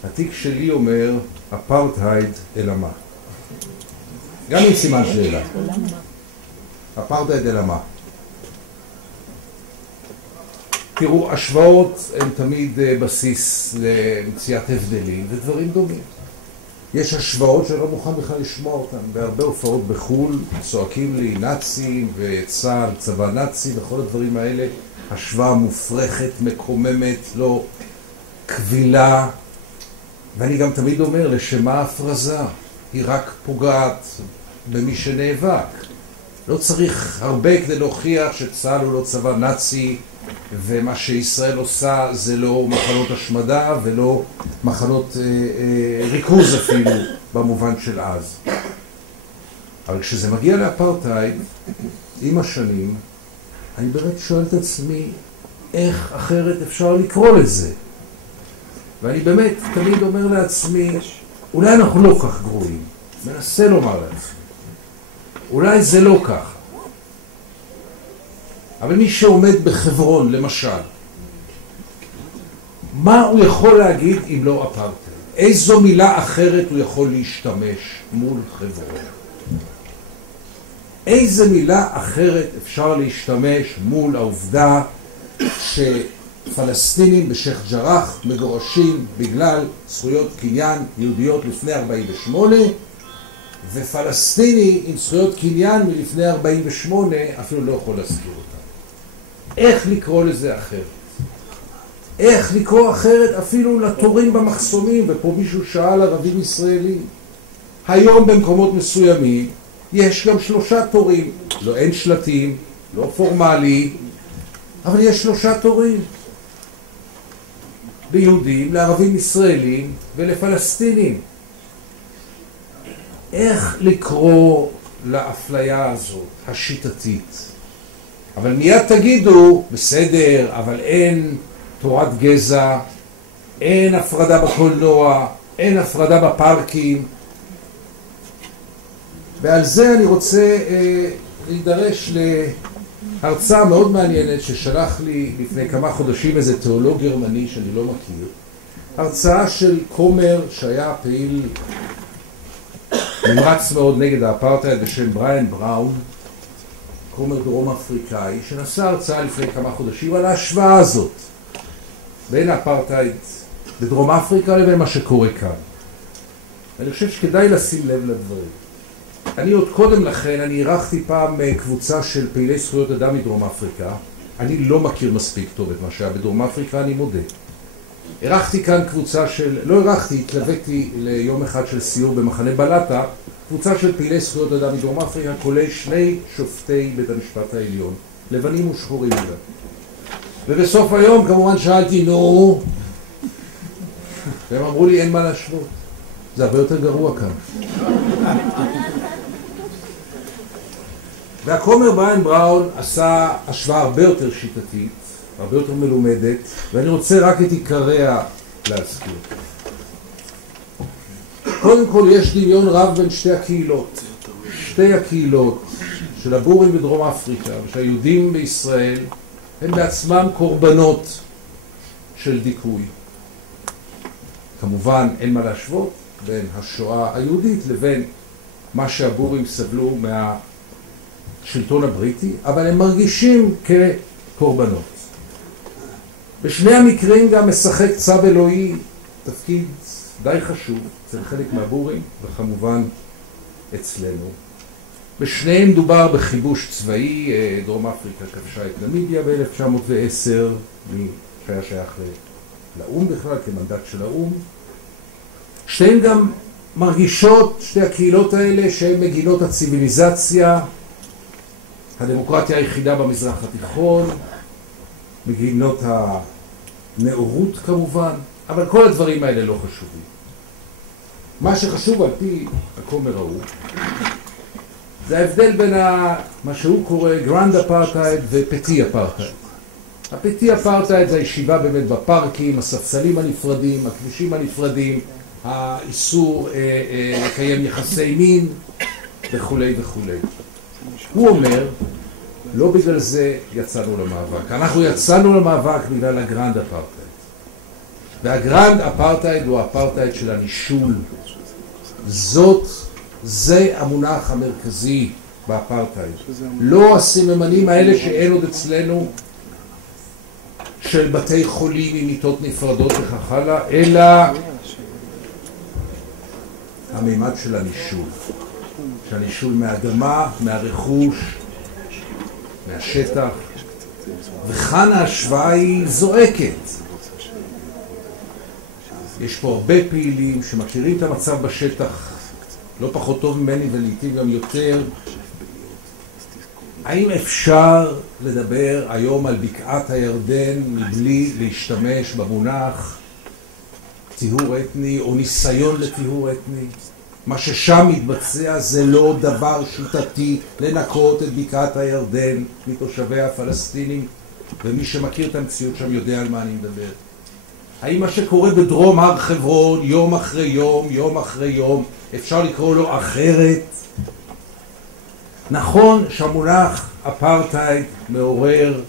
התיק שלי אומר אפרטהייד אלא מה. גם עם סימן שאלה. אפרטהייד אלא מה. תראו, השוואות הן תמיד בסיס למציאת הבדלים ודברים דומים. יש השוואות שלא מוכן בכלל לשמוע אותן. בהרבה הופעות בחול צועקים לי נאצים וצה"ל, צבא נאצי וכל הדברים האלה. השוואה מופרכת, מקוממת, לא. קבילה, ואני גם תמיד אומר, לשמה ההפרזה, היא רק פוגעת במי שנאבק. לא צריך הרבה כדי להוכיח שצה"ל הוא לא צבא נאצי, ומה שישראל עושה זה לא מחנות השמדה ולא מחנות ריכוז אפילו במובן של אז. אבל כשזה מגיע לאפרטהייד, עם השנים, אני באמת שואל את עצמי איך אחרת אפשר לקרוא לזה. ואני באמת תמיד אומר לעצמי, אולי אנחנו לא כך גרועים, מנסה לומר לעצמי, אולי זה לא ככה. אבל מי שעומד בחברון, למשל, מה הוא יכול להגיד אם לא אפרטהייד? איזו מילה אחרת הוא יכול להשתמש מול חברון? איזה מילה אחרת אפשר להשתמש מול העובדה שפלסטינים בשייח' ג'ראח מגורשים בגלל זכויות קניין יהודיות לפני 48, ופלסטיני עם זכויות קניין מלפני 48 אפילו לא יכול להזכיר אותם. איך לקרוא לזה אחרת? איך לקרוא אחרת אפילו לתורים במחסומים? ופה מישהו שאל ערבים ישראלים. היום במקומות מסוימים יש גם 3 תורים. לא, אין שלטים, לא פורמלי, אבל יש 3 תורים. ליהודים, לערבים ישראלים ולפלסטינים. איך לקרוא לאפליה הזאת, השיטתית? אבל מיד תגידו, בסדר, אבל אין תורת גזע, אין הפרדה בקולנוע, אין הפרדה בפארקים. ועל זה אני רוצה להידרש להרצאה מאוד מעניינת ששלח לי לפני כמה חודשים איזה תיאולוג גרמני שאני לא מכיר. הרצאה של כומר שהיה פעיל נמרץ מאוד נגד האפרטהייד בשם בריאן בראון, כומר דרום אפריקאי, שנשא הרצאה לפני כמה חודשים על ההשוואה הזאת בין האפרטהייד בדרום אפריקה לבין מה שקורה כאן. אני חושב שכדאי לשים לב לדברים. אני עוד קודם לכן, אני ערכתי פעם קבוצה של פעילי זכויות אדם מדרום אפריקה. אני לא מכיר מספיק טוב את מה שהיה בדרום אפריקה, אני מודה. ערכתי כאן קבוצה של, לא ערכתי, התלוויתי ליום אחד של סיור במחנה בלטה, קבוצה של פעילי זכויות אדם מדרום אפריקה, כולל 2 שופטי בית המשפט העליון, לבנים ושחורים גם. ובסוף היום כמובן שאלתי, נו, והם אמרו לי, אין מה להשוות. זה הרבה יותר גרוע כאן. והכומר בריאן בראון עשה השוואה הרבה יותר שיטתית, הרבה יותר מלומדת, ואני רוצה רק את עיקריה להזכיר. קודם כל יש דמיון רב בין שתי הקהילות. שתי הקהילות של הבורים בדרום אפריקה ושהיהודים בישראל הם בעצמם קורבנות של דיכוי. כמובן אין מה להשוות בין השואה היהודית לבין מה שהבורים סבלו מהשלטון הבריטי, אבל הם מרגישים כקורבנות. בשני המקרים גם משחק צו אלוהי תפקיד די חשוב אצל חלק מהבורים וכמובן אצלנו. בשניהם דובר בכיבוש צבאי. דרום אפריקה כבשה את נמיביה ב-1910, שהיה שייך לאום בכלל, כמנדט של האום. שתיהן גם מרגישות, שתי הקהילות האלה, שהן מגינות הציביליזציה, הדמוקרטיה היחידה במזרח התיכון, מגינות הנאורות כמובן, אבל כל הדברים האלה לא חשובים. מה שחשוב על פי הכומר ההוא, זה ההבדל בין מה שהוא קורא גרנד אפרטהייד ופטי אפרטהייד. הפטי אפרטהייד זה הישיבה באמת בפארקים, הספסלים הנפרדים, הכבישים הנפרדים, האיסור לקיים יחסי מין וכו' וכו'. הוא אומר, לא בגלל זה יצאנו למאבק. אנחנו יצאנו למאבק בגלל הגרנד אפרטהייד. והגרנד אפרטהייד הוא האפרטהייד של הנישול. זה המונח המרכזי באפרטהייד. לא הסממנים האלה שאין עוד אצלנו של בתי חולים עם מיטות נפרדות וכך הלאה, אלא המימד של הנישול. שהנישול מהאדמה, מהרכוש, מהשטח. וכאן ההשוואה היא זועקת. יש פה הרבה פעילים שמכירים את המצב בשטח לא פחות טוב ממני ולעיתים גם יותר. האם אפשר לדבר היום על בקעת הירדן מבלי להשתמש במונח טיהור אתני או ניסיון לטיהור אתני? מה ששם מתבצע זה לא דבר שיטתי לנקות את בקעת הירדן מתושבי הפלסטינים, ומי שמכיר את המציאות שם יודע על מה אני מדבר. האם מה שקורה בדרום הר חברון יום אחרי יום, יום אחרי יום, אפשר לקרוא לו אחרת? נכון שהמונח אפרטהייד מעורר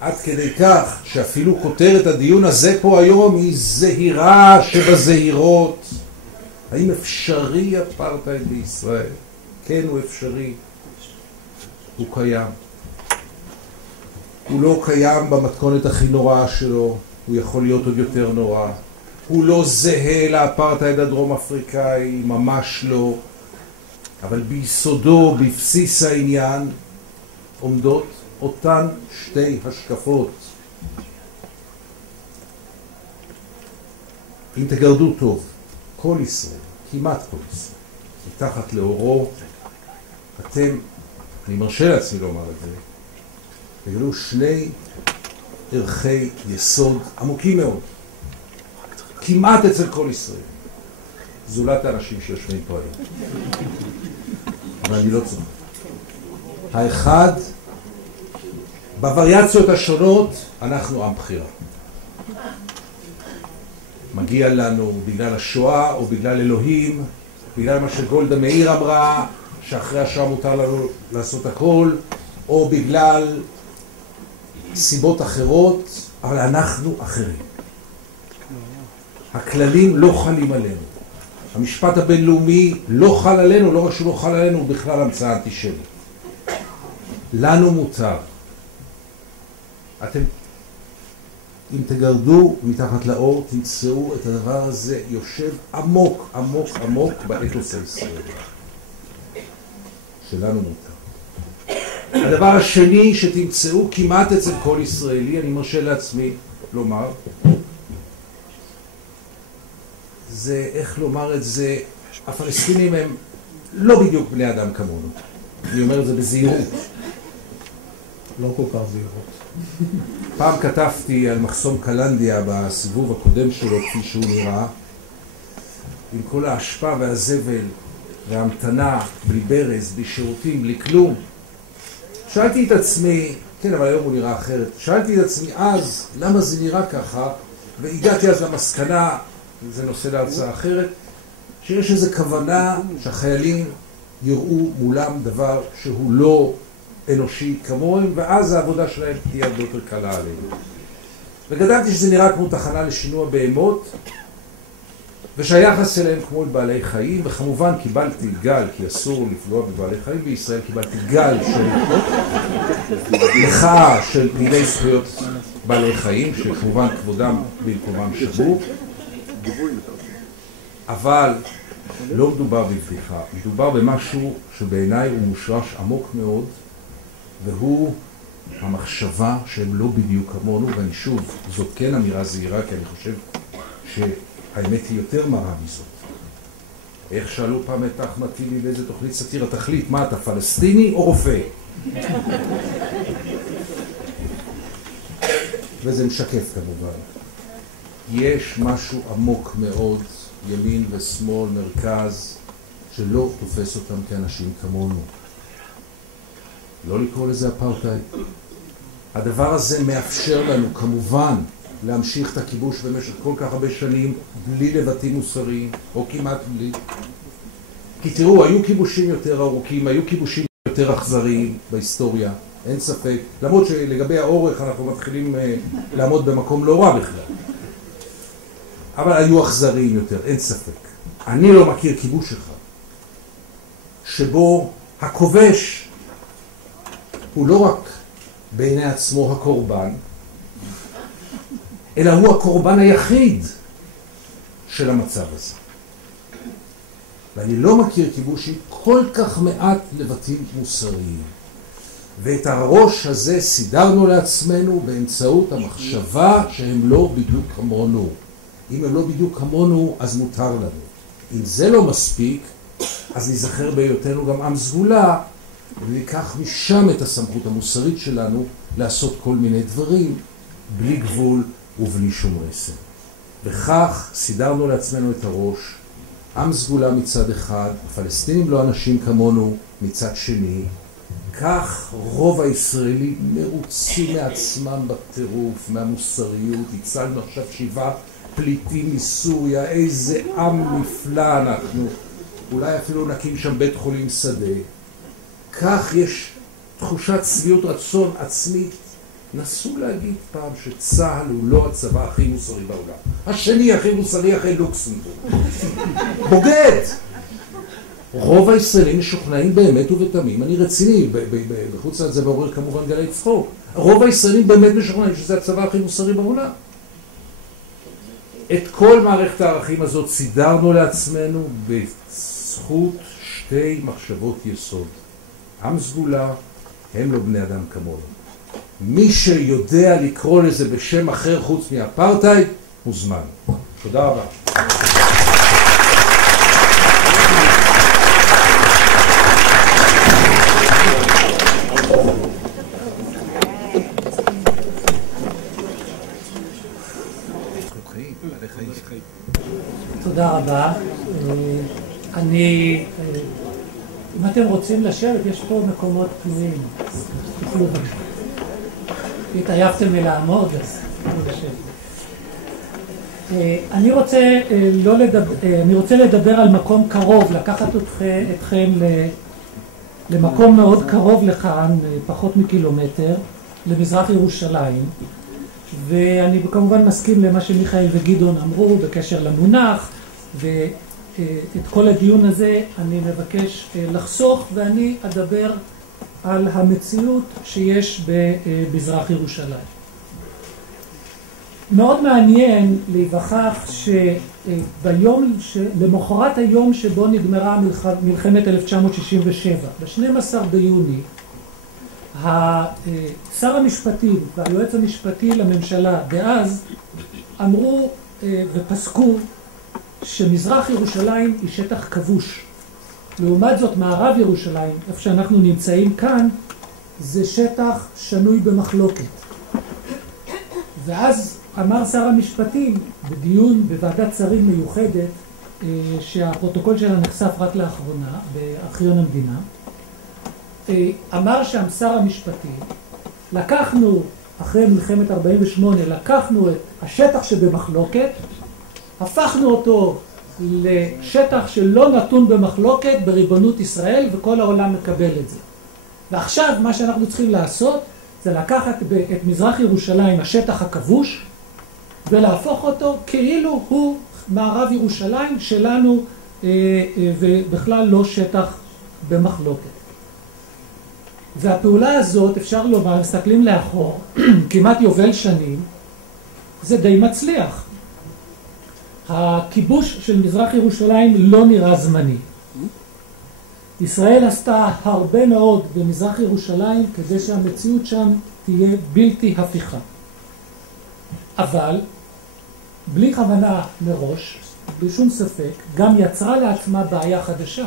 עד כדי כך שאפילו כותרת הדיון הזה פה היום היא זהירה שבזהירות. האם אפשרי אפרטהייד בישראל? כן, הוא אפשרי. הוא קיים. הוא לא קיים במתכונת הכי נוראה שלו, הוא יכול להיות עוד יותר נורא. הוא לא זהה לאפרטהייד הדרום אפריקאי, ממש לא. אבל ביסודו, בבסיס העניין, עומדות אותן שתי השקפות. אם תגרדו טוב, כל ישראל, כמעט כל ישראל, מתחת לאורו, אתם, אני מרשה לעצמי לומר את זה, תגלו שני ערכי יסוד עמוקים מאוד, כמעט אצל כל ישראל, זולת האנשים שיושבים פה היום. אבל אני לא צוחק. האחד, בווריאציות השונות, אנחנו עם בחירה. מגיע לנו בגלל השואה או בגלל אלוהים, בגלל מה שגולדה מאיר אמרה, שאחרי השואה מותר לנו לעשות הכל, או בגלל סיבות אחרות, אבל אנחנו אחרים. הכללים לא חלים עלינו. המשפט הבינלאומי לא חל עלינו, לא רק שהוא לא חל עלינו, הוא בכלל המצאה אנטישמית. לנו מותר. אתם, אם תגרדו מתחת לאור, תמצאו את הדבר הזה יושב עמוק, עמוק, עמוק באתוס הישראלי. שלנו מותר. הדבר השני שתמצאו כמעט אצל כל ישראלי, אני מרשה לעצמי לומר, זה, איך לומר את זה, הפלסטינים הם לא בדיוק בני אדם כמונו. אני אומר את זה בזהירות. לא כל כך זהירות. פעם כתבתי על מחסום קלנדיה בסיבוב הקודם שלו, כפי שהוא נראה, עם כל ההשפעה והזבל וההמתנה, בלי ברז, בלי שירותים, בלי כלום. שאלתי את עצמי, כן, אבל היום הוא נראה אחרת, שאלתי את עצמי אז, למה זה נראה ככה, והגעתי אז למסקנה, זה נושא להרצאה אחרת, שיש איזו כוונה שהחיילים יראו מולם דבר שהוא לא אנושי כמוהם, ואז העבודה שלהם תהיה הרבה יותר קלה עלינו. וגדלתי שזה נראה כמו תחנה לשינוע בהמות, ושהיחס אליהם כמו לבעלי חיים, וכמובן קיבלתי גל, כי אסור לפגוע בבעלי חיים בישראל, קיבלתי גל של מחאה של פעילי זכויות בעלי חיים, שכמובן כבודם במקומם שבור. אבל לא מדובר בבדיחה, מדובר במשהו שבעיניי הוא מושרש עמוק מאוד, והוא המחשבה שהם לא בדיוק כמונו, ואני שוב, זאת כן אמירה זהירה, כי אני חושב שהאמת היא יותר מרה מזאת. איך שאלו פעם את אחמד טיבי באיזה תוכנית סאטירה, תחליט, מה אתה, פלסטיני או רופא? וזה משקף כמובן. יש משהו עמוק מאוד, ימין ושמאל, מרכז, שלא תופס אותם כאנשים כמונו. לא לקרוא לזה אפרטהייד. הדבר הזה מאפשר לנו כמובן להמשיך את הכיבוש במשך כל כך הרבה שנים בלי לבטים מוסריים, או כמעט בלי. כי תראו, היו כיבושים יותר ארוכים, היו כיבושים יותר אכזריים בהיסטוריה, אין ספק. למרות שלגבי האורך אנחנו מתחילים לעמוד במקום לא רע בכלל. אבל היו אכזריים יותר, אין ספק. אני לא מכיר כיבוש אחד שבו הכובש הוא לא רק בעיני עצמו הקורבן, אלא הוא הקורבן היחיד של המצב הזה. ואני לא מכיר כיבוש עם כל כך מעט לבטים מוסריים. ואת הראש הזה סידרנו לעצמנו באמצעות המחשבה שהם לא בדיוק כמונו. אם הם לא בדיוק כמונו, אז מותר לנו. אם זה לא מספיק, אז נזכר בהיותנו גם עם סגולה, וניקח משם את הסמכות המוסרית שלנו לעשות כל מיני דברים, בלי גבול ובלי שום רסן. וכך סידרנו לעצמנו את הראש, עם סגולה מצד אחד, הפלסטינים לא אנשים כמונו מצד שני, כך רוב הישראלים מרוצים מעצמם בטירוף, מהמוסריות, הצלנו עכשיו 7 פליטים מסוריה, איזה עם נפלא אנחנו, אולי אפילו נקים שם בית חולים שדה. כך יש תחושת שביעות רצון עצמית. נסו להגיד פעם שצה"ל הוא לא הצבא הכי מוסרי בעולם. השני הכי מוסרי אחרי לוקסמבורג. בוגד! רוב הישראלים משוכנעים באמת ובתמים, אני רציני, בחוץ על זה מעורר כמובן גלי צחוק. רוב הישראלים באמת משוכנעים שזה הצבא הכי מוסרי בעולם. את כל מערכת הערכים הזאת סידרנו לעצמנו בזכות 2 מחשבות יסוד. עם סגולה, הם לא בני אדם כמונו. מי שיודע לקרוא לזה בשם אחר חוץ מאפרטהייד, מוזמן. תודה רבה. תודה רבה. אם אתם רוצים לשבת, יש פה מקומות פנויים. התעייפתם מלעמוד, אז לשבת. אני רוצה לדבר על מקום קרוב, לקחת אתכם למקום מאוד קרוב לכאן, פחות מקילומטר, למזרח ירושלים. ואני כמובן מסכים למה שמיכאל וגדעון אמרו בקשר למונח, ואת כל הדיון הזה אני מבקש לחסוך, ואני אדבר על המציאות שיש במזרח ירושלים. מאוד מעניין להיווכח למחרת היום שבו נגמרה מלחמת 1967, ב-12 ביוני, שר המשפטים והיועץ המשפטי לממשלה דאז אמרו ופסקו שמזרח ירושלים היא שטח כבוש. לעומת זאת מערב ירושלים, איפה שאנחנו נמצאים כאן, זה שטח שנוי במחלוקת. ואז אמר שר המשפטים בדיון בוועדת שרים מיוחדת, שהפרוטוקול שלה נחשף רק לאחרונה בארכיון המדינה, אמר שם שר המשפטים, לקחנו אחרי מלחמת 48, לקחנו את השטח שבמחלוקת, הפכנו אותו לשטח שלא נתון במחלוקת בריבונות ישראל, וכל העולם מקבל את זה. ועכשיו מה שאנחנו צריכים לעשות זה לקחת את מזרח ירושלים, השטח הכבוש, ולהפוך אותו כאילו הוא מערב ירושלים שלנו, ובכלל לא שטח במחלוקת. והפעולה הזאת, אפשר לומר, מסתכלים לאחור, כמעט יובל שנים, זה די מצליח. הכיבוש של מזרח ירושלים לא נראה זמני. ישראל עשתה הרבה מאוד במזרח ירושלים כדי שהמציאות שם תהיה בלתי הפיכה. אבל, בלי כוונה מראש, בלי שום ספק, גם יצרה לעצמה בעיה חדשה.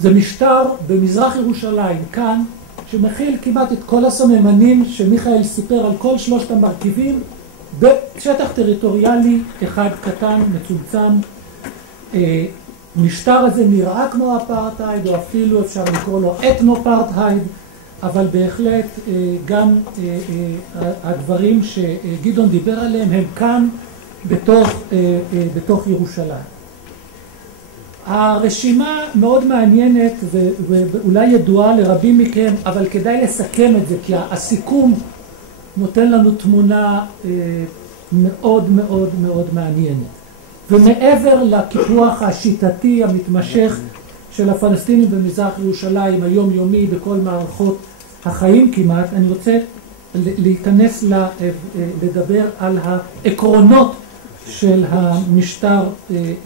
זה משטר במזרח ירושלים כאן, שמכיל כמעט את כל הסממנים שמיכאל סיפר על כל 3 המרכיבים, בשטח טריטוריאלי אחד קטן, מצומצם. משטר הזה נראה כמו אפרטהייד, או אפילו אפשר לקרוא לו אתנופרטהייד, אבל בהחלט גם הדברים שגדעון דיבר עליהם הם כאן בתוך ירושלים. הרשימה מאוד מעניינת ואולי ידועה לרבים מכם, אבל כדאי לסכם את זה, כי הסיכום נותן לנו תמונה מאוד מאוד מאוד מעניינת. ומעבר לקיפוח השיטתי המתמשך של הפלסטינים במזרח ירושלים, היומיומי בכל מערכות החיים כמעט, אני רוצה להיכנס לדבר על העקרונות של המשטר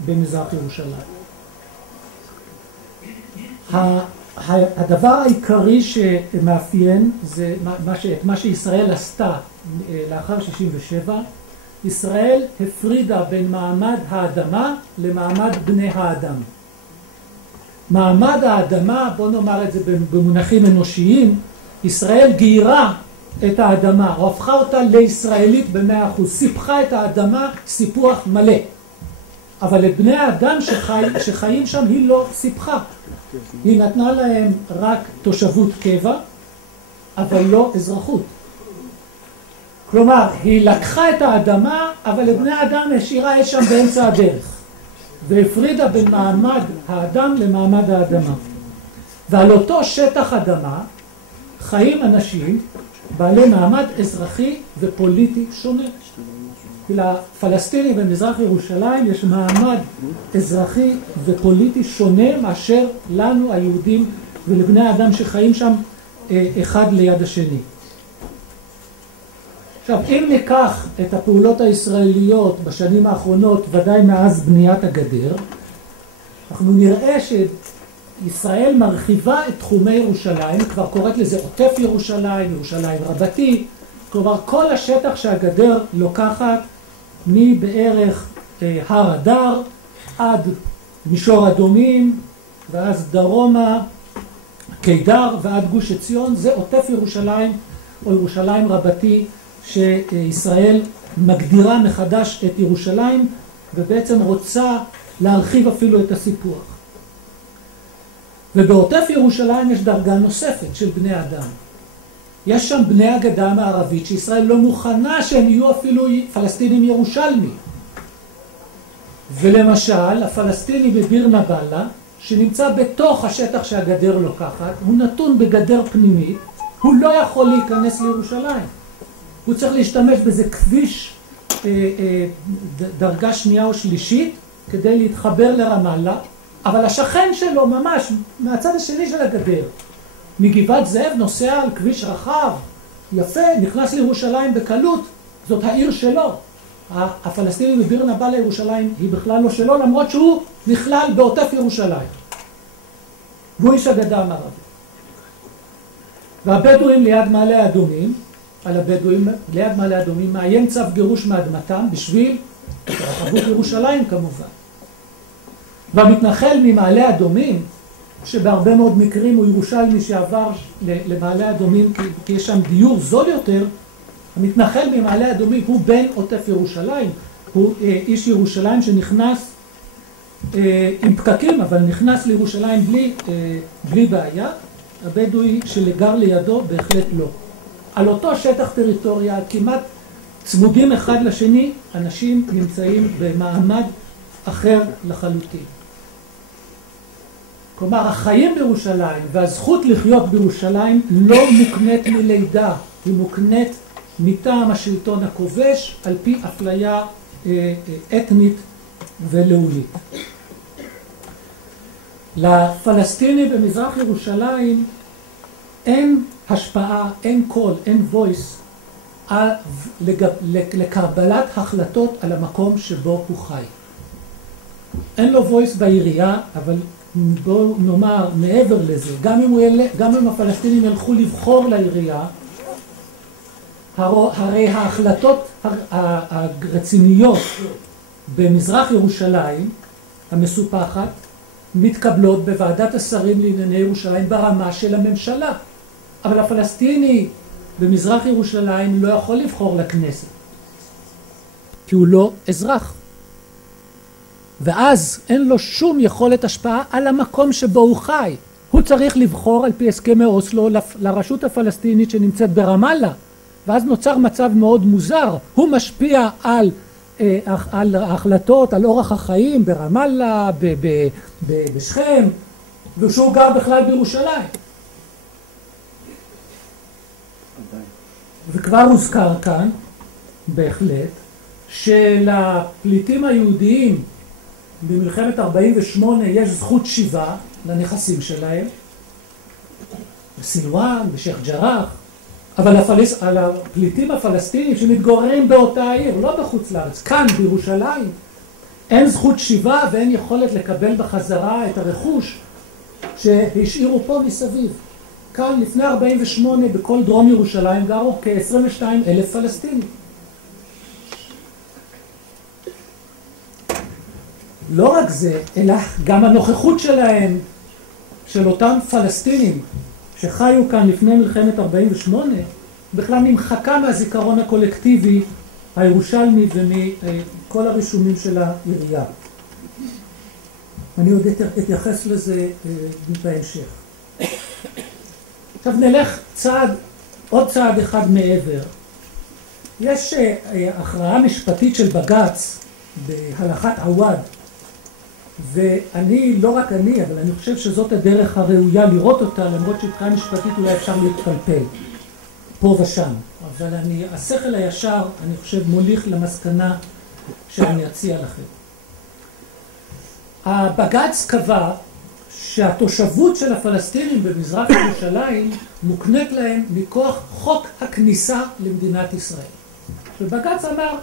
במזרח ירושלים. הדבר העיקרי שמאפיין זה מה שישראל עשתה לאחר 67, ישראל הפרידה בין מעמד האדמה למעמד בני האדם. מעמד האדמה, בוא נאמר את זה במונחים אנושיים, ישראל גיירה את האדמה, או הפכה אותה לישראלית ב100%, סיפחה את האדמה סיפוח מלא. אבל את בני האדם שחיים שם היא לא סיפחה. היא נתנה להם רק תושבות קבע, אבל לא אזרחות. כלומר, היא לקחה את האדמה, אבל את בני האדם השאירה אי שם באמצע הדרך. והפרידה בין מעמד האדם למעמד האדמה. ועל אותו שטח אדמה חיים אנשים בעלי מעמד אזרחי ופוליטי שונה. לפלסטינים במזרח ירושלים יש מעמד אזרחי ופוליטי שונה מאשר לנו היהודים ולבני האדם שחיים שם אחד ליד השני. עכשיו, אם ניקח את הפעולות הישראליות בשנים האחרונות, ודאי מאז בניית הגדר, אנחנו נראה שישראל מרחיבה את תחומי ירושלים, כבר קוראת לזה עוטף ירושלים, ירושלים רבתי, כלומר כל השטח שהגדר לוקחת מבערך הר אדר עד מישור אדומים, ואז דרומה, קידר ועד גוש עציון, זה עוטף ירושלים או ירושלים רבתי, שישראל מגדירה מחדש את ירושלים ובעצם רוצה להרחיב אפילו את הסיפוח. ובעוטף ירושלים יש דרגה נוספת של בני אדם. יש שם בני הגדה המערבית שישראל לא מוכנה שהם יהיו אפילו פלסטינים ירושלמים. ולמשל הפלסטיני בביר נבלה שנמצא בתוך השטח שהגדר לוקחת, הוא נתון בגדר פנימית, הוא לא יכול להיכנס לירושלים. הוא צריך להשתמש בזה כביש דרגה שנייה או שלישית כדי להתחבר לרמאללה, אבל השכן שלו ממש מהצד השני של הגדר, מגבעת זאב, נוסע על כביש רחב, יפה, נכנס לירושלים בקלות, זאת העיר שלו. הפלסטיני בביר נבלה ירושלים היא בכלל לא שלו, למרות שהוא נכלל בעוטף ירושלים. והוא איש הגדה המערבית. והבדואים ליד מעלה אדומים, על הבדואים ליד מעלה אדומים, מאיים צו גירוש מאדמתם בשביל התרחבות ירושלים כמובן. והמתנחל ממעלה אדומים, שבהרבה מאוד מקרים הוא ירושלמי שעבר למעלה אדומים כי יש שם דיור זול יותר, המתנחל ממעלה אדומים הוא בן עוטף ירושלים, הוא איש ירושלים שנכנס עם פקקים, אבל נכנס לירושלים בלי בעיה. הבדואי שלגר לידו בהחלט לא. על אותו שטח טריטוריה כמעט צמודים אחד לשני, אנשים נמצאים במעמד אחר לחלוטין. כלומר, החיים בירושלים והזכות לחיות בירושלים לא מוקנית מלידה, היא מוקנית מטעם השלטון הכובש על פי אפליה אתנית ולאומית. לפלסטיני במזרח ירושלים אין השפעה, אין קול, אין וויס לקבלת החלטות על המקום שבו הוא חי. אין לו וויס בעירייה, אבל בואו נאמר מעבר לזה, גם אם הפלסטינים ילכו לבחור לעירייה, הרי ההחלטות הרציניות במזרח ירושלים המסופחת מתקבלות בוועדת השרים לענייני ירושלים ברמה של הממשלה. אבל הפלסטיני במזרח ירושלים לא יכול לבחור לכנסת, כי הוא לא אזרח. ואז אין לו שום יכולת השפעה על המקום שבו הוא חי. הוא צריך לבחור על פי הסכמי אוסלו לרשות הפלסטינית שנמצאת ברמאללה. ואז נוצר מצב מאוד מוזר. הוא משפיע על ההחלטות, על אורח החיים ברמאללה, בשכם, ושהוא גר בכלל בירושלים. וכבר הוזכר כאן, בהחלט, שלפליטים היהודיים במלחמת 48 יש זכות שיבה לנכסים שלהם, בסילואן, בשייח' ג'ראח, אבל על הפליטים הפלסטינים שמתגוררים באותה העיר, לא בחוץ לארץ, כאן בירושלים, אין זכות שיבה ואין יכולת לקבל בחזרה את הרכוש שהשאירו פה מסביב. כאן לפני 48 בכל דרום ירושלים גרו כ-22,000 פלסטינים. לא רק זה, אלא גם הנוכחות שלהם, של אותם פלסטינים שחיו כאן לפני מלחמת 48, בכלל נמחקה מהזיכרון הקולקטיבי הירושלמי ומכל הרישומים של העירייה. אני עוד אתייחס לזה בהמשך. עכשיו נלך עוד צעד אחד מעבר. יש הכרעה משפטית של בג"ץ בהלכת עווד, ואני, לא רק אני, אבל אני חושב שזאת הדרך הראויה לראות אותה, למרות שבחינה משפטית אולי אפשר להתפלפל, פה ושם. אבל השכל הישר, אני חושב, מוליך למסקנה שאני אציע לכם. הבג"ץ קבע שהתושבות של הפלסטינים במזרח ירושלים מוקנית להם מכוח חוק הכניסה למדינת ישראל. ובג"ץ אמר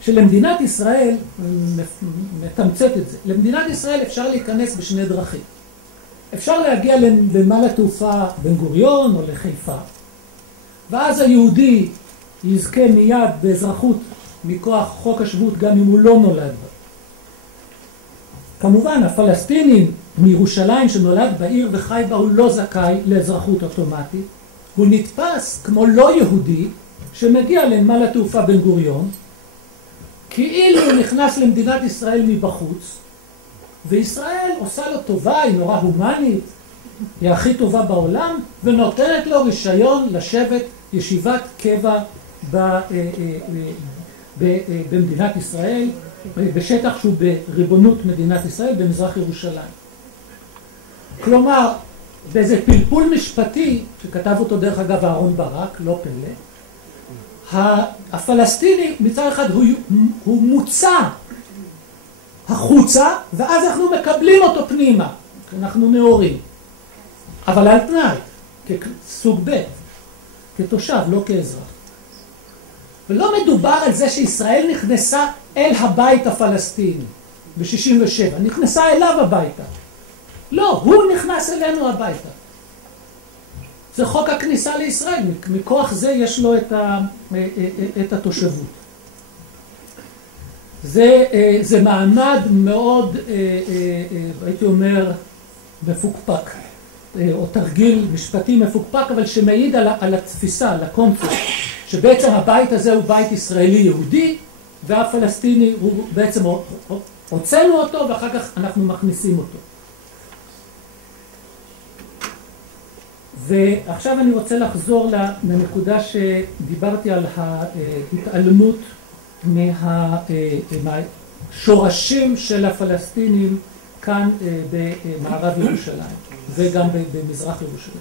שלמדינת ישראל, מתמצת את זה, למדינת ישראל אפשר להיכנס בשני דרכים. אפשר להגיע לנמל התעופה בן גוריון או לחיפה, ואז היהודי יזכה מיד באזרחות מכוח חוק השבות גם אם הוא לא נולד בה. כמובן, הפלסטינים מירושלים שנולד בעיר וחי בה הוא לא זכאי לאזרחות אוטומטית. הוא נתפס כמו לא יהודי שמגיע לנמל התעופה בן גוריון, כאילו הוא נכנס למדינת ישראל מבחוץ, וישראל עושה לו טובה, היא נורא הומנית, היא הכי טובה בעולם, ונותנת לו רישיון לשבת ישיבת קבע במדינת ישראל, בשטח שהוא בריבונות מדינת ישראל במזרח ירושלים. כלומר, באיזה פלפול משפטי, שכתב אותו דרך אגב אהרון ברק, לא פלא, הפלסטיני מצד אחד הוא מוצא החוצה, ואז אנחנו מקבלים אותו פנימה, אנחנו נאורים. אבל על תנאי, כסוג ב', כתושב, לא כאזרח. ולא מדובר על זה שישראל נכנסה אל הבית הפלסטיני ב-67, נכנסה אליו הביתה. לא, הוא נכנס אלינו הביתה. זה חוק הכניסה לישראל, מכוח זה יש לו את התושבות. זה מעמד מאוד, הייתי אומר, מפוקפק, או תרגיל משפטי מפוקפק, אבל שמעיד על התפיסה, על הקונספט, שבעצם הבית הזה הוא בית ישראלי יהודי, והפלסטיני הוא בעצם הוצאנו אותו ואחר כך אנחנו מכניסים אותו. ועכשיו אני רוצה לחזור לנקודה שדיברתי על ההתעלמות מהשורשים של הפלסטינים כאן במערב ירושלים וגם במזרח ירושלים.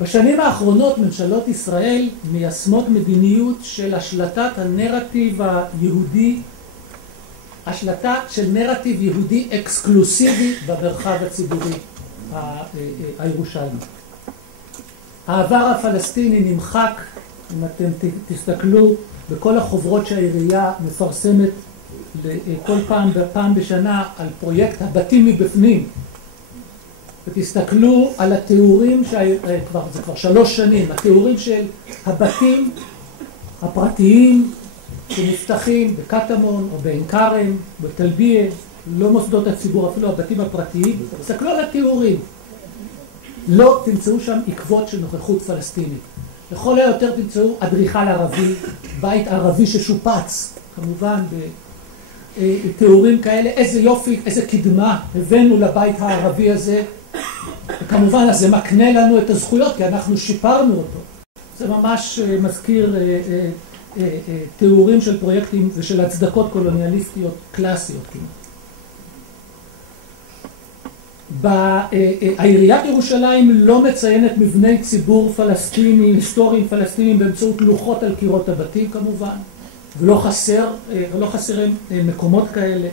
בשנים האחרונות ממשלות ישראל מיישמות מדיניות של השלטת הנרטיב היהודי, השלטה של נרטיב יהודי אקסקלוסיבי במרחב הציבורי הירושלמי. העבר הפלסטיני נמחק, אם אתם תסתכלו בכל החוברות שהעירייה מפרסמת כל פעם בשנה על פרויקט הבתים מבפנים, ותסתכלו על התיאורים, זה כבר 3 שנים, התיאורים של הבתים הפרטיים שנפתחים בקטמון או בעין כרם, בתלביה, לא מוסדות הציבור, אפילו הבתים הפרטיים, תסתכלו על התיאורים. לא תמצאו שם עקבות של נוכחות פלסטינית. לכל היותר תמצאו אדריכל ערבי, בית ערבי ששופץ, כמובן בתיאורים כאלה, איזה יופי, איזה קדמה הבאנו לבית הערבי הזה, וכמובן אז זה מקנה לנו את הזכויות כי אנחנו שיפרנו אותו. זה ממש מזכיר תיאורים של פרויקטים ושל הצדקות קולוניאליסטיות קלאסיות כמעט. העיריית ירושלים לא מציינת מבני ציבור פלסטינים, היסטוריים פלסטינים באמצעות לוחות על קירות הבתים כמובן, ולא חסרים מקומות כאלה.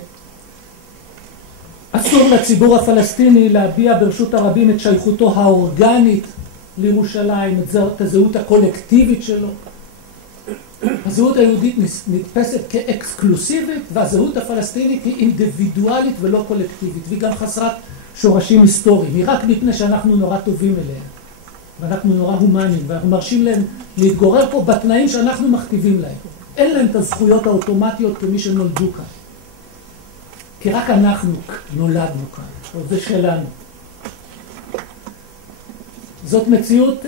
אסור לציבור הפלסטיני להביע ברשות הרבים את שייכותו האורגנית לירושלים, את הזהות הקולקטיבית שלו. הזהות היהודית נתפסת כאקסקלוסיבית, והזהות הפלסטינית היא אינדיבידואלית ולא קולקטיבית, והיא גם חסרת שורשים היסטוריים. היא רק מפני שאנחנו נורא טובים אליהם, ואנחנו נורא הומניים, ואנחנו מרשים להם להתגורר פה בתנאים שאנחנו מכתיבים להם. אין להם את הזכויות האוטומטיות כמי שנולדו כאן. כי רק אנחנו נולדנו כאן, זה שלנו. זאת מציאות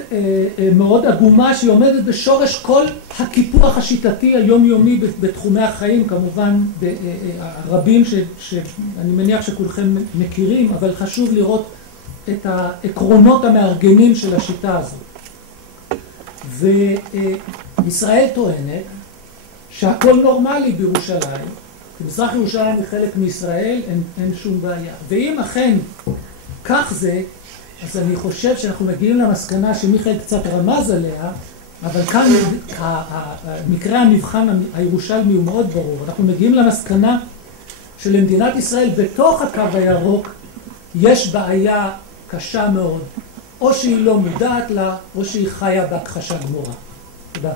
מאוד עגומה שהיא עומדת בשורש כל הקיפוח השיטתי היומיומי בתחומי החיים, כמובן רבים שאני מניח שכולכם מכירים, אבל חשוב לראות את העקרונות המארגנים של השיטה הזאת. וישראל טוענת שהכל נורמלי בירושלים, כי מזרח ירושלים היא חלק מישראל, אין שום בעיה. ואם אכן כך זה, אז אני חושב שאנחנו מגיעים למסקנה שמיכאל קצת רמז עליה, אבל כאן מקרה המבחן הירושלמי הוא מאוד ברור. אנחנו מגיעים למסקנה שלמדינת ישראל בתוך הקו הירוק יש בעיה קשה מאוד, או שהיא לא מודעת לה, או שהיא חיה בהכחשה גמורה. תודה.